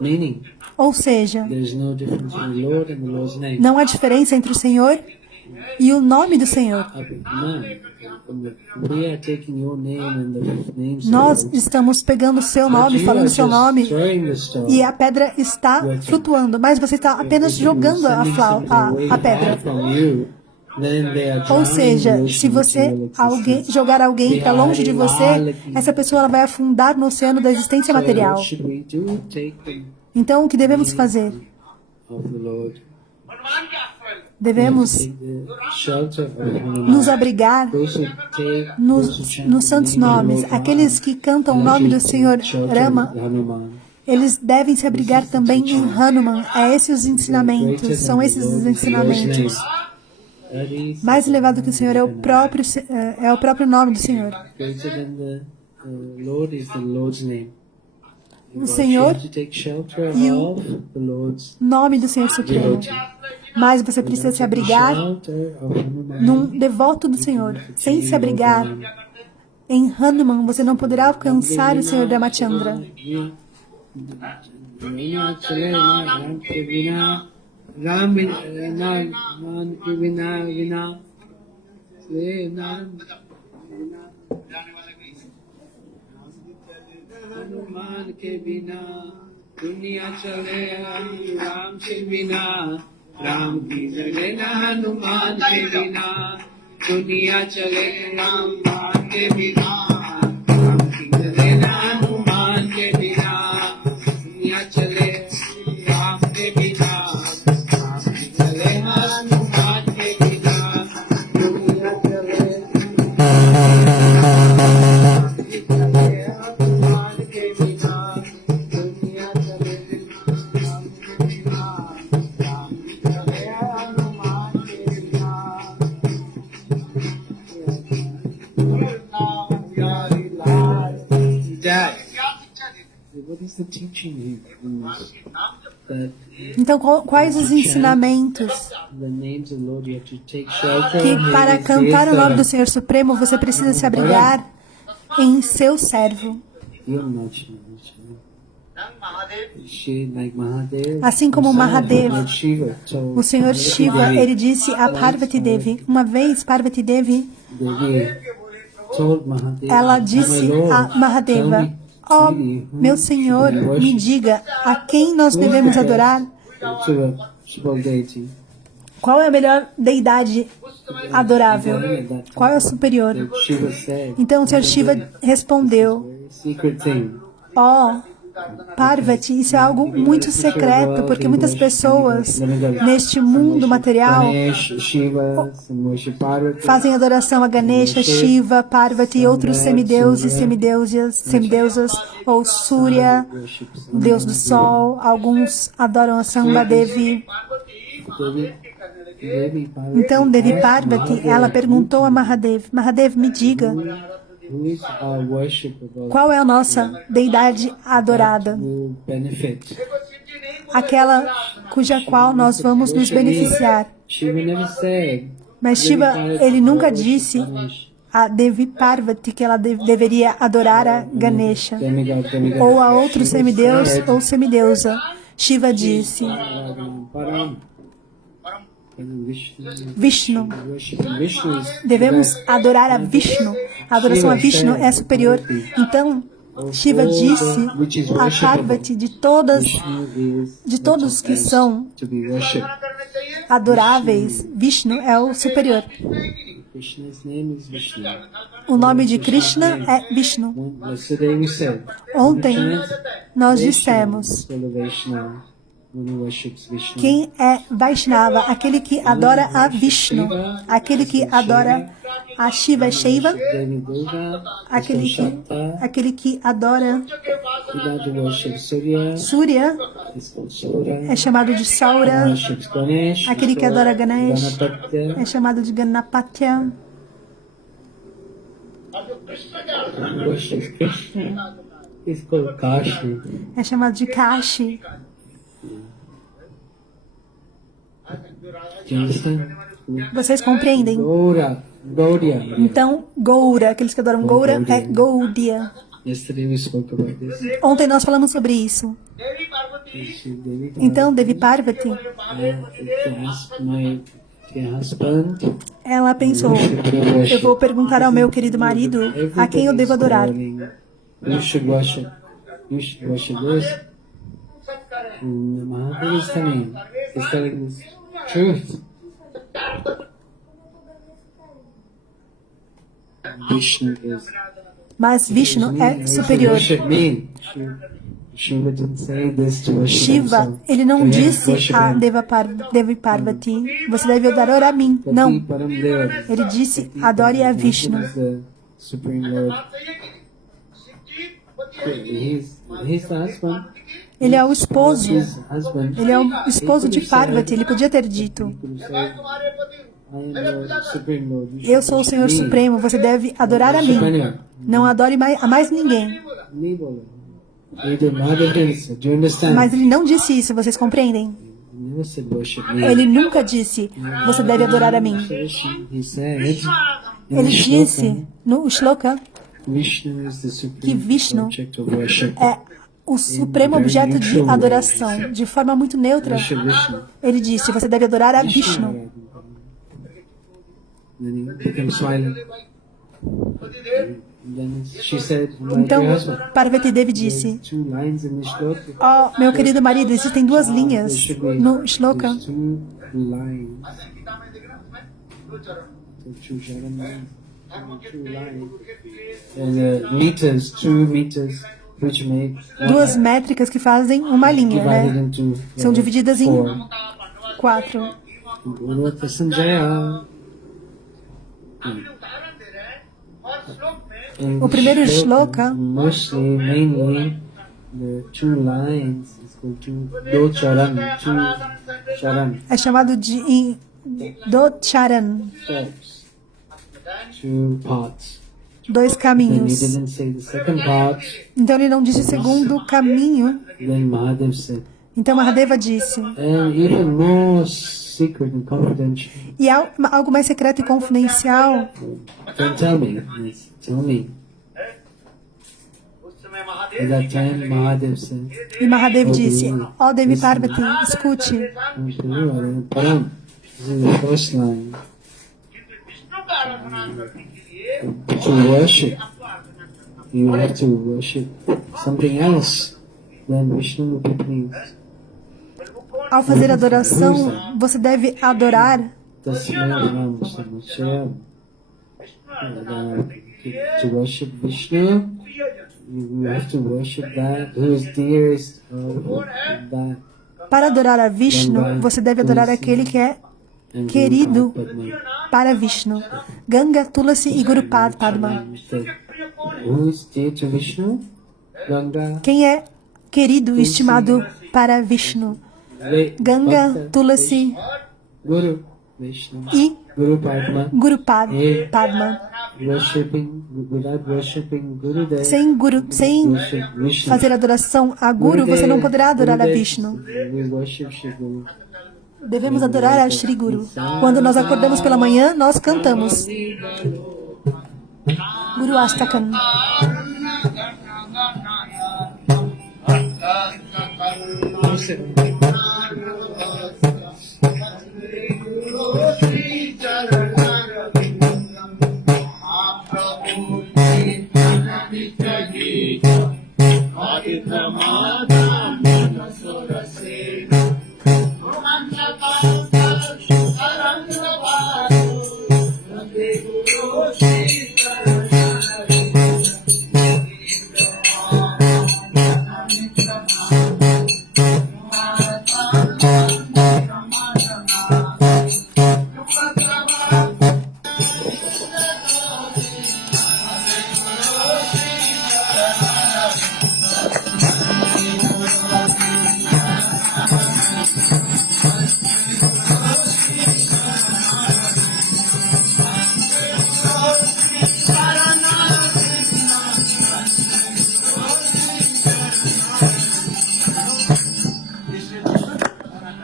Meaning, Ou seja, there's no difference in the Lord and the Lord's name. não há diferença entre o Senhor e o nome do Senhor. We are taking your name and the names Nós of estamos pegando o seu but nome, you falando are o seu just nome, throwing the stone. e a pedra está flutuando, mas você está apenas jogando a pedra. Ou seja, se você jogar alguém para longe de você, essa pessoa ela vai afundar no oceano da existência material. Então, o que devemos fazer? Devemos nos abrigar nos santos nomes. Aqueles que cantam o nome do Senhor Rama, eles devem se abrigar também em Hanuman. É esses os ensinamentos, são esses os ensinamentos. Mais elevado que o Senhor é o próprio nome do Senhor. O Senhor e o nome do Senhor Supremo. Mas você precisa se abrigar num devoto do Senhor. Sem se abrigar em Hanuman, você não poderá alcançar o Senhor Ramachandra. Hanuman के बिना दुनिया चले राम के बिना राम की चले न हनुमान के बिना दुनिया चले राम के बिना राम की चले न हनुमान के बिना दुनिया चले राम के बिना राम की चले हनुमान के बिना दुनिया चले What is the teaching here? That Então, quais os ensinamentos? the names of the Lord you have to take shelter. Que para cantar o nome do Senhor Supremo, você precisa se abrigar em seu servo. Assim como Mahadev, o Senhor Shiva, ele disse a Parvati Devi, uma vez Parvati Devi, ela disse a Mahadeva, ó meu Senhor, me diga a quem nós devemos adorar? Qual é a melhor deidade adorável? Qual é a superior? Então o Senhor Shiva respondeu, ó Parvati, isso é algo muito secreto, porque muitas pessoas neste mundo material fazem adoração a Ganesha, Shiva, Parvati e outros semideuses, semideusas, ou Surya, o deus do sol. Alguns adoram a Sambadevi. Então Devi Parvati, ela perguntou a Mahadev, Mahadev, me diga, qual é a nossa deidade adorada? Aquela cuja qual nós vamos nos beneficiar. Mas Shiva, ele nunca disse a Devi Parvati que ela deveria adorar a Ganesha ou a outro semideus ou semideusa. Shiva disse Vishnu. Devemos adorar a Vishnu. A adoração a Vishnu é superior. Então, Shiva disse a Parvati de todos que são adoráveis, Vishnu é o superior. O nome de Krishna é Vishnu. Ontem nós dissemos quem é Vaishnava? Aquele que adora a Vishnu, aquele que adora a Shiva é Shaiva, aquele que adora Surya é chamado de Saura, aquele que adora Ganesh é chamado de Ganapatya. É chamado de Kashi. Do you understand? Vocês compreendem? Gaura, Gaudiya. Então, Goura, aqueles que adoram Goura, é Gaudiya. Yesterday we spoke about this. Ontem nós falamos sobre isso. Devi Parvati, Devi Então, Devi Parvati, my husband. ela pensou, eu vou perguntar ao meu querido marido a quem eu devo adorar. You should worship. You should worship this. Mahaprabhu is telling this truth. Vishnu is. Mas Vishnu é superior. Worship me. Shiva didn't say this to worship Shiva, himself. ele não So you have to disse worship a him. Devi Parvati, você deve adorar a mim. Não, Pati Paramdeva. ele disse, adore a Vishnu. He is the Supreme Lord. He's the husband. Ele é o esposo. His husband. Ele é o esposo de Parvati. Ele podia ter dito, He could have said, I am the Supreme Lord. You should eu sou o worship Senhor me. Supremo, você deve adorar a Worship mim. anyone. Não adore a mais ninguém. Me bolo. He did not do this. Do you understand? Mas ele não disse isso, vocês compreendem? He never said worship me. Ele nunca disse, você deve adorar a mim. He said, in Ele the disse shloka, no Shloka Vishnu is the que supreme Vishnu object of worship. é o supremo objeto de adoração. De forma muito neutra, Worship Vishnu. ele disse, você deve adorar a Vishnu. Then he became silent. And then she said, my Então, dear husband, Parvati Devi there's disse, 2 lines in the shloka. ó, meu querido marido, existem duas There linhas should be no Shloka. there's 2 lines. So 2 charan lines. 2 lines. And meters, 2 meters, which make Duas métricas que fazem uma linha, divided né? into São divididas em 4. 4. Guruvata Sanjaya. O primeiro shloka, mostly, mainly, the 2 lines is called do charan, 2 charan, é chamado de Do Charan, steps, 2 parts. dois Then he caminhos. didn't say the second part. Então ele não disse o segundo caminho. Then Mahadev said, Então Mahadeva disse, and even more secret and confidential. e algo mais secreto e confidencial, Then tell me, yes, tell me. At that time, Mahadev said, e Mahadev disse, ó Devi Parvati, escute, Param, this is the first line. To worship, you have to worship something else. Then Vishnu will be pleased. ao fazer adoração, você deve adorar Tasmai Samuchayam. To worship Vishnu, you have to worship that who is dearest of that. para adorar a Vishnu, você deve adorar aquele que é And querido Padma. para Vishnu. Ganga, Tulasi e Guru Padma. Who is dear to Vishnu? Ganga. Quem é querido e estimado para Vishnu? Ganga, Tulasi Guru Vishnu. e Guru Padma. Guru Padma. Worshipping, without worshipping Gurudev, Sem worship Vishnu. fazer adoração a Guru, você não poderá adorar a Gurudev, Vishnu. we worship Shri Guru. Devemos adorar a Shri Guru. Quando nós acordamos pela manhã, nós cantamos Guru Astakam.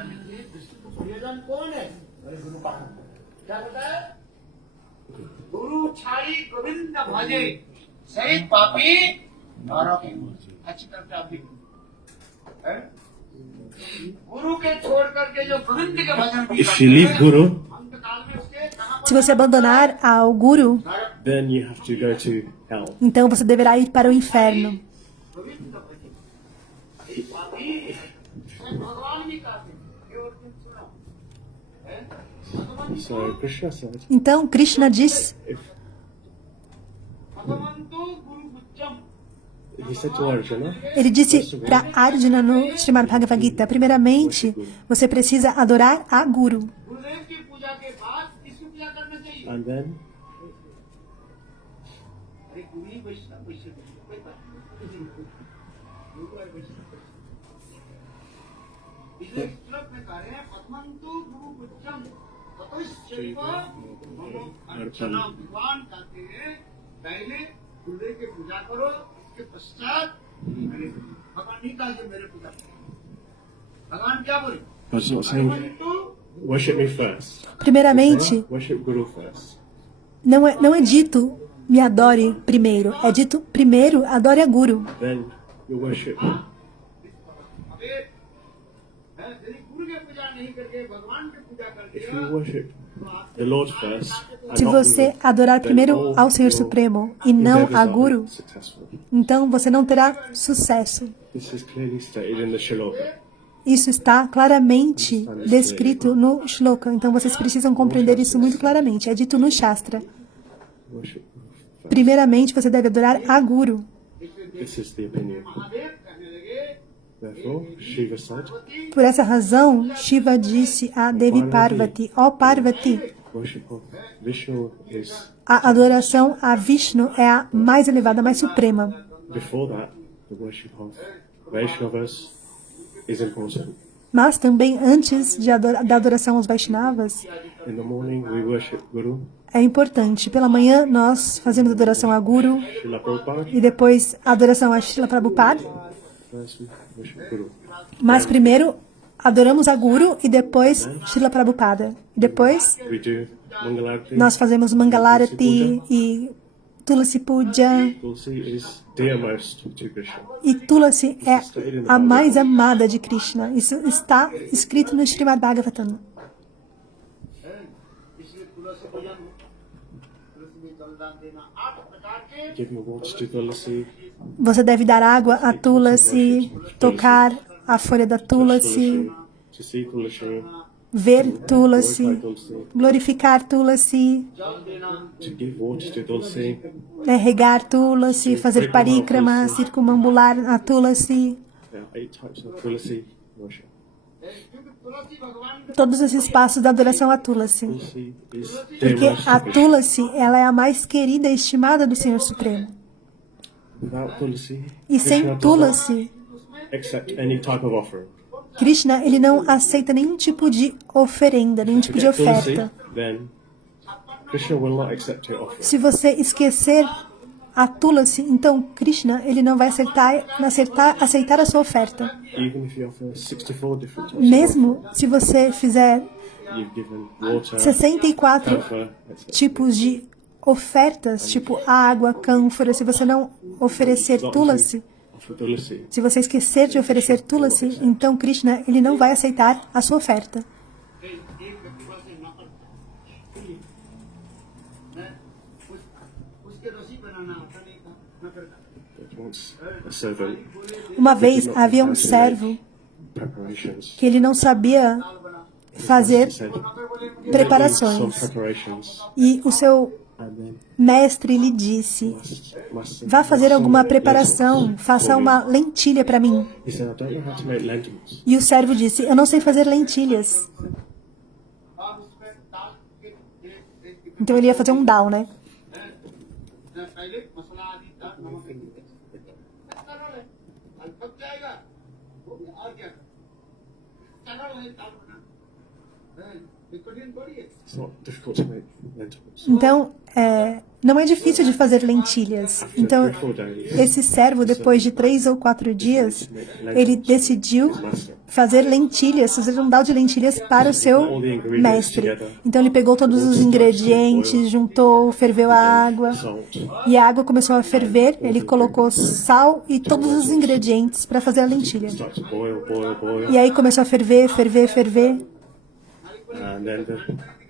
करने के लिए विष्णु को प्रियजन कौन है? अरे गुरु का क्या होता है? गुरु छाड़ी गोविंद भजे सहित पापी नरके। अच्छी तरह से आप देखिए, हैं? गुरु के छोड़ करके जो गोविंद के भजन भी If you leave Guru, अंतकाल में उसके कहाँ Se você abandonar ao Guru, then you have to go to hell. então você deverá ir para o inferno. Govind भजे सहित पापी। भगवान भी कहते हैं, ये अर्जुन सुनो, हैं? भगवान So Krishna said, Então Krishna diz, if भगवंतो गुरु बुद्धम। he said to Arjuna, ele disse para Arjuna no Srimad Bhagavad Gita, primeiramente, você precisa adorar a Guru. गुरुदेव की पूजा के बाद किसकी पूजा करना चाहिए? and then अरे गुरु ही वैष्णव कोई बात नहीं। गुरु और वैष्णव। इसे श्लोक में कह रहे हैं पद्मंतु गुरु बुद्धम ततश्चैव मम अर्चना। भगवान कहते हैं पहले गुरुदेव की पूजा करो, उसके पश्चात मेरे भगवान नहीं कहा कि मेरे पूजा करो। भगवान क्या बोले? God's not saying पद्मंतु worship me first. Primeiramente, Worship Guru first. não é dito me adore primeiro, é dito primeiro adore a Guru. Then you worship. अबे यदि गुरु की पूजा नहीं करके भगवान की पूजा कर If दिया you worship the Lord first, and Se not você Guru, adorar then primeiro all ao Senhor your Supremo e não endeavors a are Guru, successful. então você não terá sucesso. This is clearly stated in the Shloka. Isso está claramente descrito no Shloka, então vocês precisam compreender isso muito claramente. É dito no Shastra. Worship Guru first. Primeiramente, você deve adorar a Guru. This is the opinion. Mahadev कहने लगे Therefore, Shiva said, Por essa razão, Shiva disse a Devi Parvati, ó Parvati, worship of Vishnu is a adoração a Vishnu é a mais elevada, a mais suprema. before that. The worship of Vaishnavas is important. Mas também antes da adoração aos Vaishnavas, In the morning, we worship Guru, é importante. Pela manhã, nós fazemos adoração a Guru Srila Prabhupada. e depois a adoração a Srila Prabhupada. First, we worship Guru. Mas primeiro, adoramos a Guru e depois Srila Prabhupada. E depois, We do Mangalarti. nós fazemos Mangalarati e Tulasi Puja. Tulsi is dearmost to Krishna. E Tulasi é a mais amada de Krishna. Isso está escrito no Srimad Bhagavatam. इसलिए तुलसी भजन तुलसी में जलदान देना 8 प्रकार के Giving water to Tulsi, Você deve dar água a Tulasi, tocar a folha da Tulasi, to see Tulsi, ver glorify Tulasi, Tulsi, glorificar Tulasi, जल देना to give water to Tulsi, regar Tulasi, fazer parikrama, circumambular a Tulasi. there are 8 types of Tulsi worship. क्योंकि तुलसी भगवान के Todos esses passos da adoração a Tulasi. Tulsi is Porque dearmost a to Krishna. Tulasi, ela é a mais querida e estimada do Senhor Supremo. Without Tulsi, E Krishna sem does not Tulasi, accept any type of offering. Krishna, ele não aceita nenhum tipo de oferenda, nenhum tipo de Forget Tulsi, oferta. then Krishna will not accept your offering. Se você esquecer a Tulasi, então Krishna, ele não vai aceitar a sua oferta. Even if you offer 64 different types Mesmo se você fizer of offering, you've given water, 64 camphor, etc. tipos de ofertas, tipo água, cânfora, se você não oferecer Not Tulasi, to offer Tulsi, se você esquecer de oferecer Tulasi, então Krishna, ele não vai aceitar a sua oferta. एक व्यक्ति से न करता है उसके रसी बनाना आता नहीं था न करता that once a servant Uma vez havia um servo preparations. que ele não sabia fazer He said, "You make some preparações. preparations, E o seu and then mestre lhe disse: must vá fazer alguma some preparação, lentils faça for me." uma lentilha para mim. He said, "I don't know how to make lentils." E o servo disse: eu não sei fazer lentilhas. और उसमें दाल के Então ele ia fazer um dal, né? पहले मसाला आदि दाल नमक सरल है और पक जाएगा वो भी और क्या सरल है दाल बनाना It's not difficult to make lentils. Então, não é difícil de fazer lentilhas. Então, esse servo, depois de 3 ou 4 dias, ele decidiu fazer lentilhas, fazer um dal de lentilhas para o seu mestre. Então, ele pegou todos os ingredientes, juntou, ferveu a água, Salt. e a água começou a ferver. Ele colocou sal e todos os ingredientes para fazer a lentilha. Starts to boil, boil, boil. E aí começou a ferver, ferver, ferver. And then the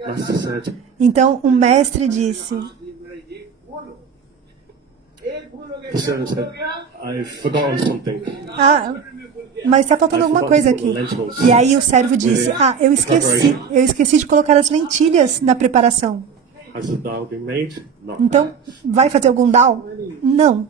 master said, Então, o mestre disse: the servant said, I've forgotten something. Ah, mas está faltando alguma coisa aqui. E aí o servo disse: Ah, eu esqueci de colocar as lentilhas na preparação. Has the dal been made? Not. Então, vai fazer algum dal? Não.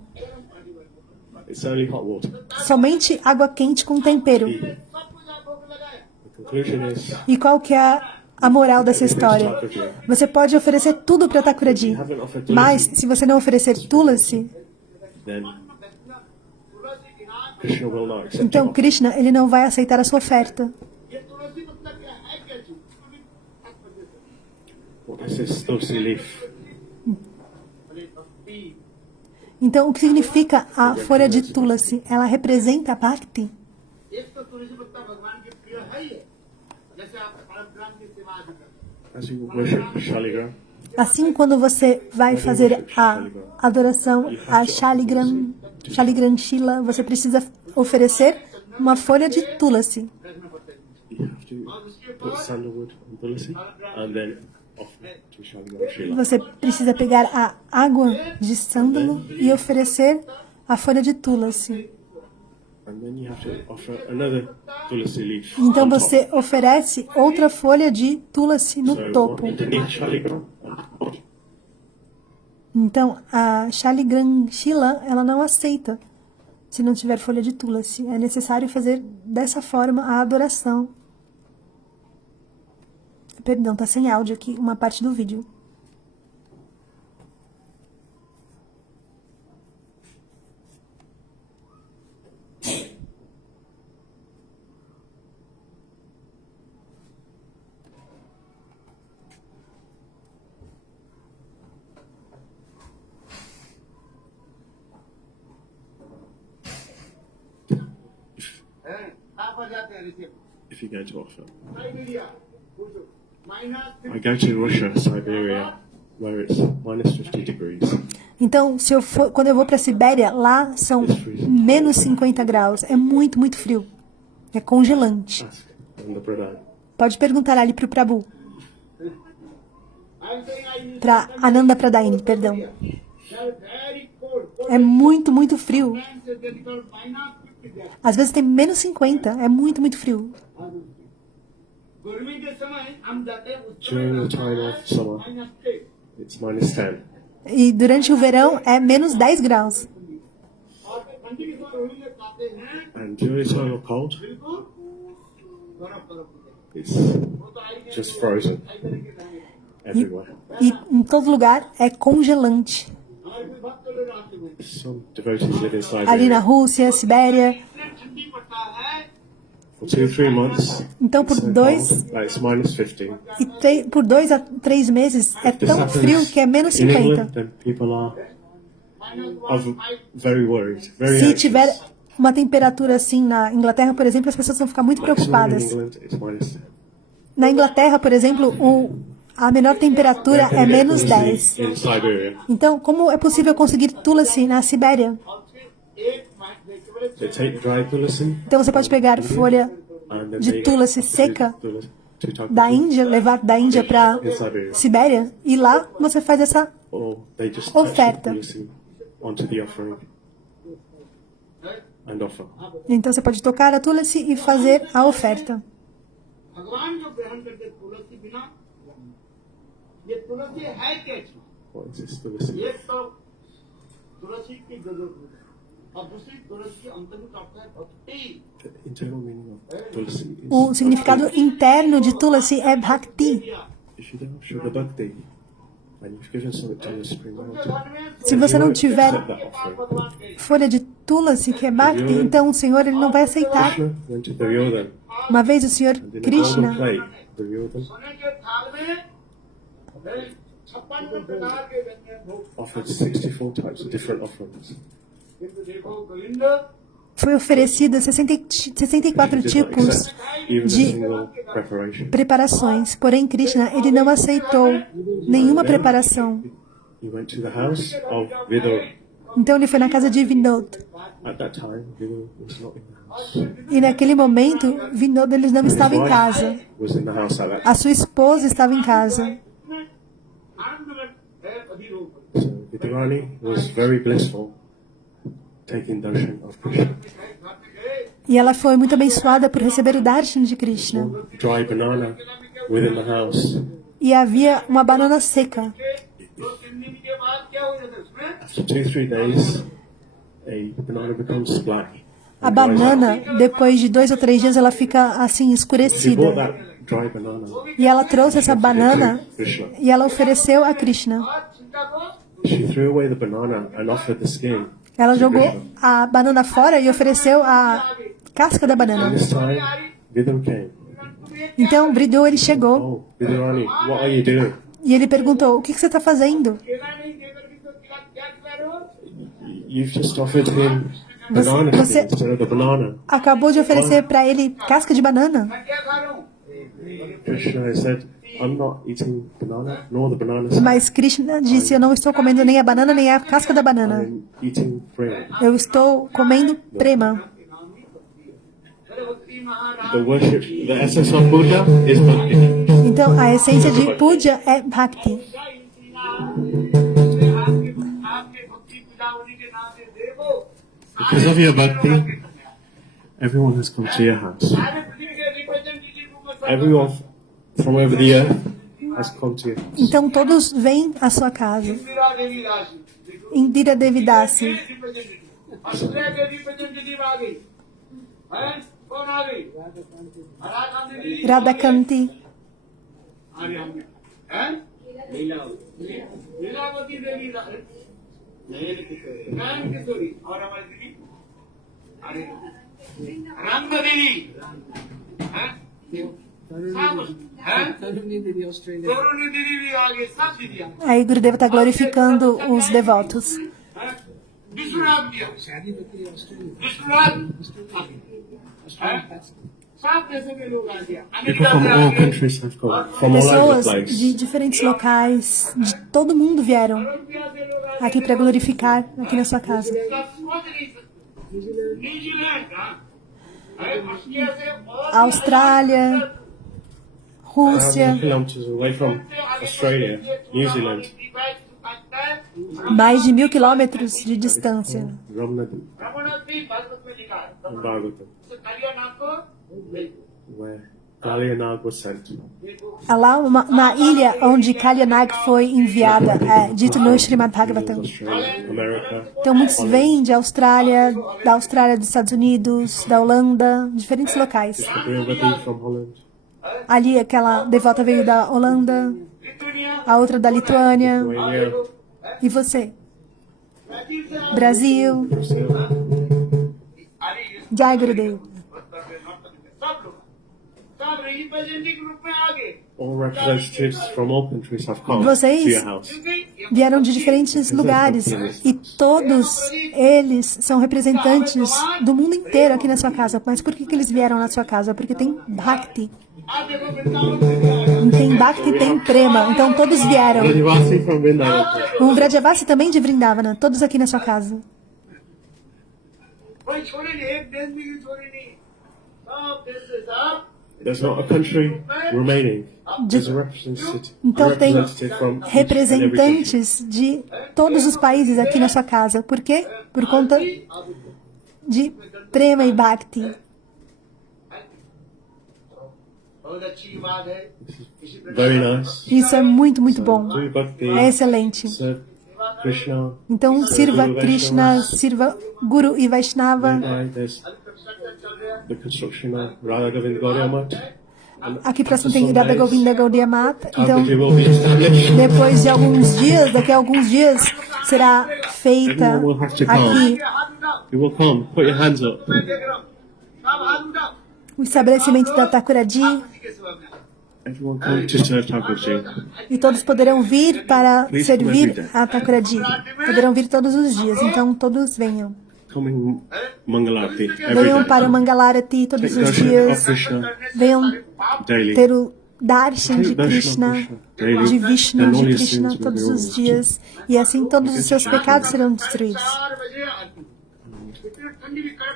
It's only hot water. Somente água quente com tempero. The conclusion is, E qual que é a moral dessa história? Você pode oferecer tudo para Thakurji, mas se você não oferecer Tulasi, then Krishna will not accept então it. Krishna ele não vai aceitar a sua oferta. What is this tulsi leaf? Então, o que significa a folha de Tulasi? Ela representa a Bhakti. As you worship Shaligram, Assim, quando você vai fazer a adoração a Shaligram Shila, você precisa oferecer uma folha de Tulasi. you have to put sandalwood and tulsi, and then offer to Shaligram Shila. Você precisa pegar a água de sândalo e oferecer a folha de Tulasi. And then you have to offer another tulsi leaf. Então on top. você oferece outra folha de Tulasi no So topo. underneath Shaligram, and Então a Shaligram Shila, ela não aceita se não tiver folha de Tulasi. É necessário fazer dessa forma a adoração. Perdão, tá sem áudio aqui, uma parte do vídeo. if you go to offer. I go to Russia, Siberia, where it's minus 50 degrees. Então, quando eu vou para a Sibéria, lá são menos 50 graus. É muito, muito frio. É congelante. Ask Nanda Pradhan. Pode perguntar ali para o Prabhu. Para Ananda Pradayini, perdão. É muito, muito frio. Às vezes tem menos 50. É muito, muito frio. During the time of summer, it's minus 10. E durante o verão é menos 10 graus. And during the time of cold, it's just frozen everywhere. E em todo lugar é congelante. Some devotees live in Ali na Siberia Rússia, Sibéria. for 2-3 months. Então, por It's so 2 cold, like it's minus 50. por 2 a 3 meses é This tão happens frio que é menos in 50. England, then people are very worried, very Se anxious. tiver uma temperatura assim na Inglaterra, por exemplo, as pessoas vão ficar muito Maximum in preocupadas. England, it's minus 10. Na Inglaterra, por exemplo, a menor temperatura é menos 10. In Siberia, Então, como é possível conseguir Tulasi na Sibéria? they take dry tulsi Então, você pode pegar folha and then de they tulsi seca tulsi to Thakurji, da Índia, levar da Índia para in Siberia, Sibéria, e lá você faz essa or they just touch the oferta. tulsi onto the offering and offer. Então você pode tocar a Tulasi e fazer a oferta. What is this tulsi? The internal meaning of tulsi is O significado interno de Tulasi é Bhakti. if you don't have sugar bhakti and you've given something to the Supreme Lord, Se você não tiver accept that offering. folha de Tulasi, que é Bhakti, então o Senhor ele não vai aceitar. Krishna went to Duryodhana Uma vez o Senhor And in a golden Krishna plate, revealed them, सोने के थाल में 56 प्रकार के व्यंजन भोग offered 64 types of different offerings. किंतु देखो Govind foi oferecido 64 He did not tipos accept even a de single preparation. preparações. Porém, Krishna, ele não aceitou nenhuma preparação. He went to the house of Vidura. Então ele foi na casa de Vinod. At that time, Vidura was not in the house. E naquele momento, Vinod ele não estava em casa. Was in the house at that A sua esposa estava em casa. आनंद में है अधिरूप time. So Vidurani was very blissful, taking darshan of Krishna. E ela foi muito abençoada por receber o darshan de Krishna. Dry banana within the house. E havia uma banana seca. 2-3 दिन के बाद क्या हो जाता है उसमें After 2-3 days, a banana becomes black. A banana, depois de 2 ou 3 dias, ela fica assim She escurecida. bought that dry banana. E ela trouxe essa banana Krishna. e ela ofereceu a Krishna. चिंता को She threw away the banana and offered the skin. Ela jogou a banana fora e ofereceu a casca da And banana. this time, Vidura came. Então, Vridu, ele chegou Oh, Vidurani, what are you doing? e ele perguntou, o que você está fazendo? केला नहीं देकर के तो क्या खिला रहे हो You've just offered him banana skin você- instead of the banana. Acabou de oferecer para ele casca de banana. मैं क्या खा रहा हूँ Krishna said, I'm not eating banana, nor the banana skin. Mas Krishna disse, eu não estou comendo nem a banana nem a casca da banana. I'm eating prayer. Eu estou comendo prema. Saraswati Maharaj The worship, the essence of Buddha is bhakti. Então, a essência de puja é bhakti. आपके भक्ति पूजा होने के नाम से देखो Because of your bhakti, everyone has come to your house. सारे पृथ्वी के रिप्रेजेंटेटिव को सब Everyone from over the earth has come to your house. Então, todos vêm à sua casa. Indira देवी राशि Indira Devidasi. रिप्रेजेंटेटिव ऑस्ट्रेलिया के रिप्रेजेंटेटिव आ गई हैं कौन आ गई राधा देवी Radhakanti. आ गए हमने हैं लीलावती देवी नयन किशोरी और हमारी दीदी अरे रंग देवी हैं तरुणी दीदी भी आ गई सब दीदी आ Aí Gurudeva está glorificando os devotos. गई विश्वनाथ दिया विश्वनाथ सब देशों के लोग आ गया People अमेरिका from से आ all गए countries have come, from all over the Pessoas place. de diferentes locais, de todo mundo vieram Colombia से लोग आ aqui para glorificar aqui na sua casa. गए सब समझ नहीं सकते न्यूजीलैंड हाँ ऑस्ट्रेलिया से और Austrália, Rússia, 100 kilometers away from Australia, New Zealand, mais de 1.000 quilômetros de distância. Ramnad, Ramannath भी भागवत में लिखा है and Bhagavatam, तो कालियानाथ को where Kalyanag was sent. Lá na ilha onde Kalyanag foi enviada, é dito no Srimad Bhagavatam. Australia, America, Então muitos vêm de Austrália, da Austrália, dos Estados Unidos, da Holanda, diferentes locais. Prabhupada from Holland, Ali aquela devota veio da Holanda, a outra da Lituânia. Lithuania, E você? Brasil. Jai Gurudev. सब representative group में आ गए all representatives from all countries have come Vocês- to your house. Vieram de diferentes lugares e todos eles são representantes do mundo inteiro aqui na sua casa. Mas por que eles vieram na sua casa? Porque tem Bhakti. आप देखो वृंदावन से भी आ गए Tem Bhakti e tem Prema. Então todos vieram. Brajavasi from Vrindavan. O Vrajavasi também de Vrindavana. Todos aqui na sua casa. कोई छोड़े नहीं एक देश भी छोड़े नहीं सब देश से सब There's not a country remaining. There's a representative, a Então tem representative from each and every country. representantes de todos os países aqui na sua casa. Por quê? Por conta de Prema e Bhakti. बहुत अच्छी बात है इसी Very nice. Isso é muito, muito bom. Do bhakti, É excelente. serve Krishna. Então sirva Krishna, sirva Guru e Vaishnava. Nearby, there's the construction of Radha Govind Gaudiya Math. Aqui próximo tem Radha Govinda Gaudiya Mata. Então, Bhakti will be established. depois de alguns dias, daqui a alguns dias, será feita Everyone will have to come. aqui. हाथ उठाओ You will come, put your hands up. मैं देख रहा हूँ सब हाथ उठाओ o estabelecimento da Thakuradi, Everyone come to serve Thakurji. e todos poderão vir para servir a Thakuradi. Poderão vir todos os dias, então todos venham. Come in Mangalarti every Venham day. para o Mangalarati todos Take os darshan of dias. Krishna Venham daily. ter o darshan de Take darshan of Krishna, Krishna daily. de Vishnu, And de all your Krishna sins will todos be os removed. dias. E assim todos os seus pecados serão destruídos.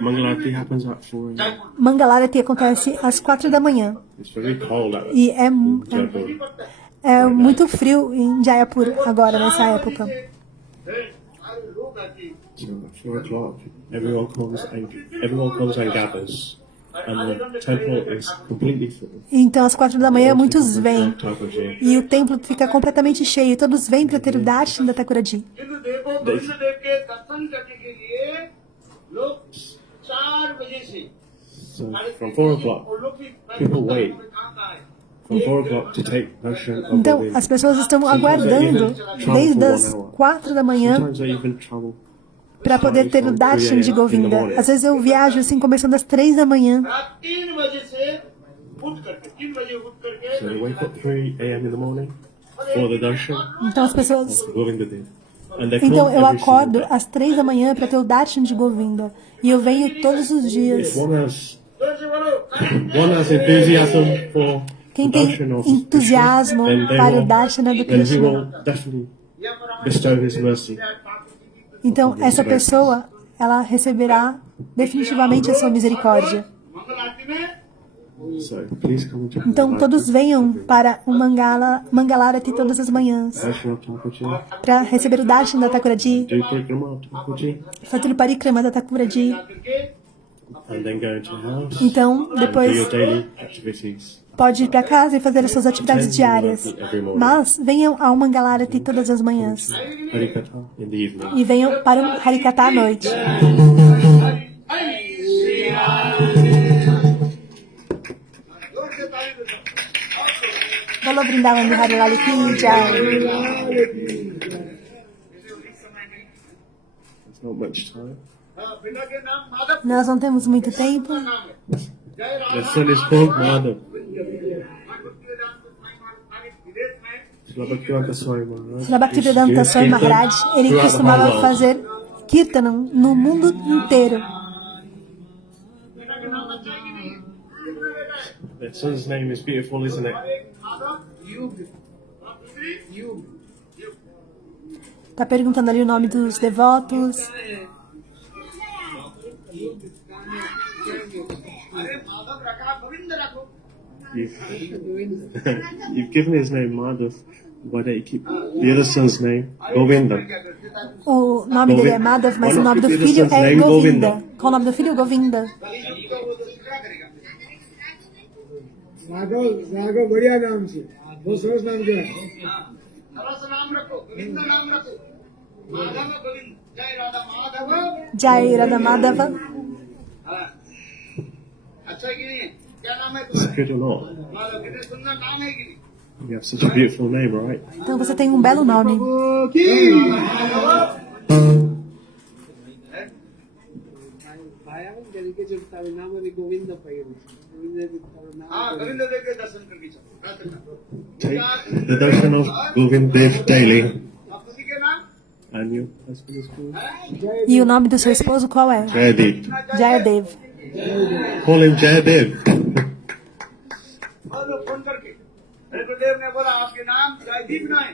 Mangalarti happens at 4 a.m. Mangalarati acontece às 4 da manhã. It's very cold out E é Jaipur. muito frio em Jaipur agora, nessa época. So at 4 o'clock, everyone comes and gathers, and the temple is completely full. Então, às 4 da manhã, muitos vêm. Thakurji. E o templo fica completamente cheio. Todos vêm para ter o darshan da Thakuradi. किंतु देखो गोविंद देव के दर्शन करने के लिए लोग 4 बजे से So from 4 o'clock, और लोग भी people wait कहाँ का है from 4 o'clock to take darshan of Então, Govinda. as pessoas estão aguardando desde as 4 da manhã Sometimes I even travel para poder ter o darshan de Govinda. Às vezes eu viajo assim, começando às 3 da manhã. रात 3 बजे से उठ करके 3 बजे उठ करके So they wake up 3 a.m. in the morning for the darshan Então, as pessoas. of Govinda Dev. And they come Então, eu every single acordo day. às 3 da manhã para ter o darshan de Govinda. E eu venho todos os If dias. जोर से बोलो one has enthusiasm for Quem the tem darshan of entusiasmo Krishna, then para o darshana do then he Krishna. will definitely bestow his mercy. Então, essa pessoa, ela receberá definitivamente a sua misericórdia. मंगल आरती में So please come to Então, todos venham para o Mangalarati todas as manhãs Darshan of Thakurji, para receber o darshan da Thakuradi, do parikrama of Thakurji, fazer o parikrama da Thakuradi. करके and then go into your house Então, and do depois your daily activities. pode ir para casa e fazer as suas atividades diárias. Mas venham ao Mangalarati todas as manhãs Harikatha in the evening. e venham para o Harikata à noite. जोर से ताली बजाओ Bolo Vrindavan Bihari Lali Ki Jai. There's not much time. हाँ, बिना के नाम Madhav Nós não temos muito tempo. नाम है जय The Radha son is called Madhav. विदेश में Bhaktivedanta Swami Maharaj. Sri Bhaktivedanta Swami Maharaj, ele costumava fazer kirtanam no mundo inteiro. बिना के नाम अच्छा है कि नहीं कितना बेटा है Their son's name is beautiful, isn't it? Madhav युग और दूसरी युग Tá perguntando ali o nome dos devotos. अरे माधव रखा गोविंद रखो You've given his name Madhav. Why don't you keep the other son's name Govinda? O nome dele é Madhav, mas o nome do filho é Govinda. Qual o nome do filho? Govinda. Raghav बढ़िया नाम से बहुत सरस नाम जो है सरस नाम रखो गोविंद नाम रखो माधव गोविंद जय राधा माधव Jai Radha Madhava. हाँ अच्छा है कि नहीं क्या नाम है Is तुम्हारा it good or not? Madhav कितने सुंदर नाम है कि नहीं You have such a beautiful name, right? Então você tem um belo nome. भायावन गलिके చెప్తారు నామది గోవింద పైరు గోవింద చెప్తారు हाँ నామ गोविंद देव के दर्शन करके चलो रात में। Take the darshan of Govind Dev daily. आप किसी के नाम And your husband is called E o nome do seu esposo qual é? Jayadev. Jayadev. Call him Jayadev. और लोग फोन करके अरे गुरुदेव ने बोला आपके नाम जयदीप ना है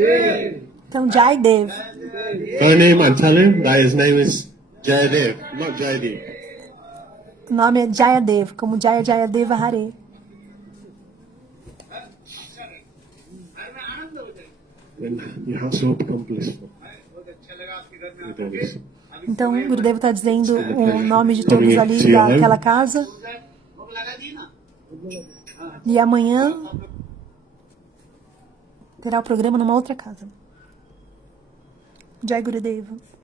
जय Então, Jayadev. Phone him and tell him that his name is Jayadev, not Jayadev. O nome é Jayadev, como Jaya Jayadeva Hare. घर में आनंद हो जाए Then your house will become blissful बहुत अच्छा लगा आपके घर में with all आकर this. Então, o Gurudev está dizendo o nome de todos ali daquela casa. भूख लगा दी ना E amanhã terá o programa numa outra casa. Jai Gurudeva.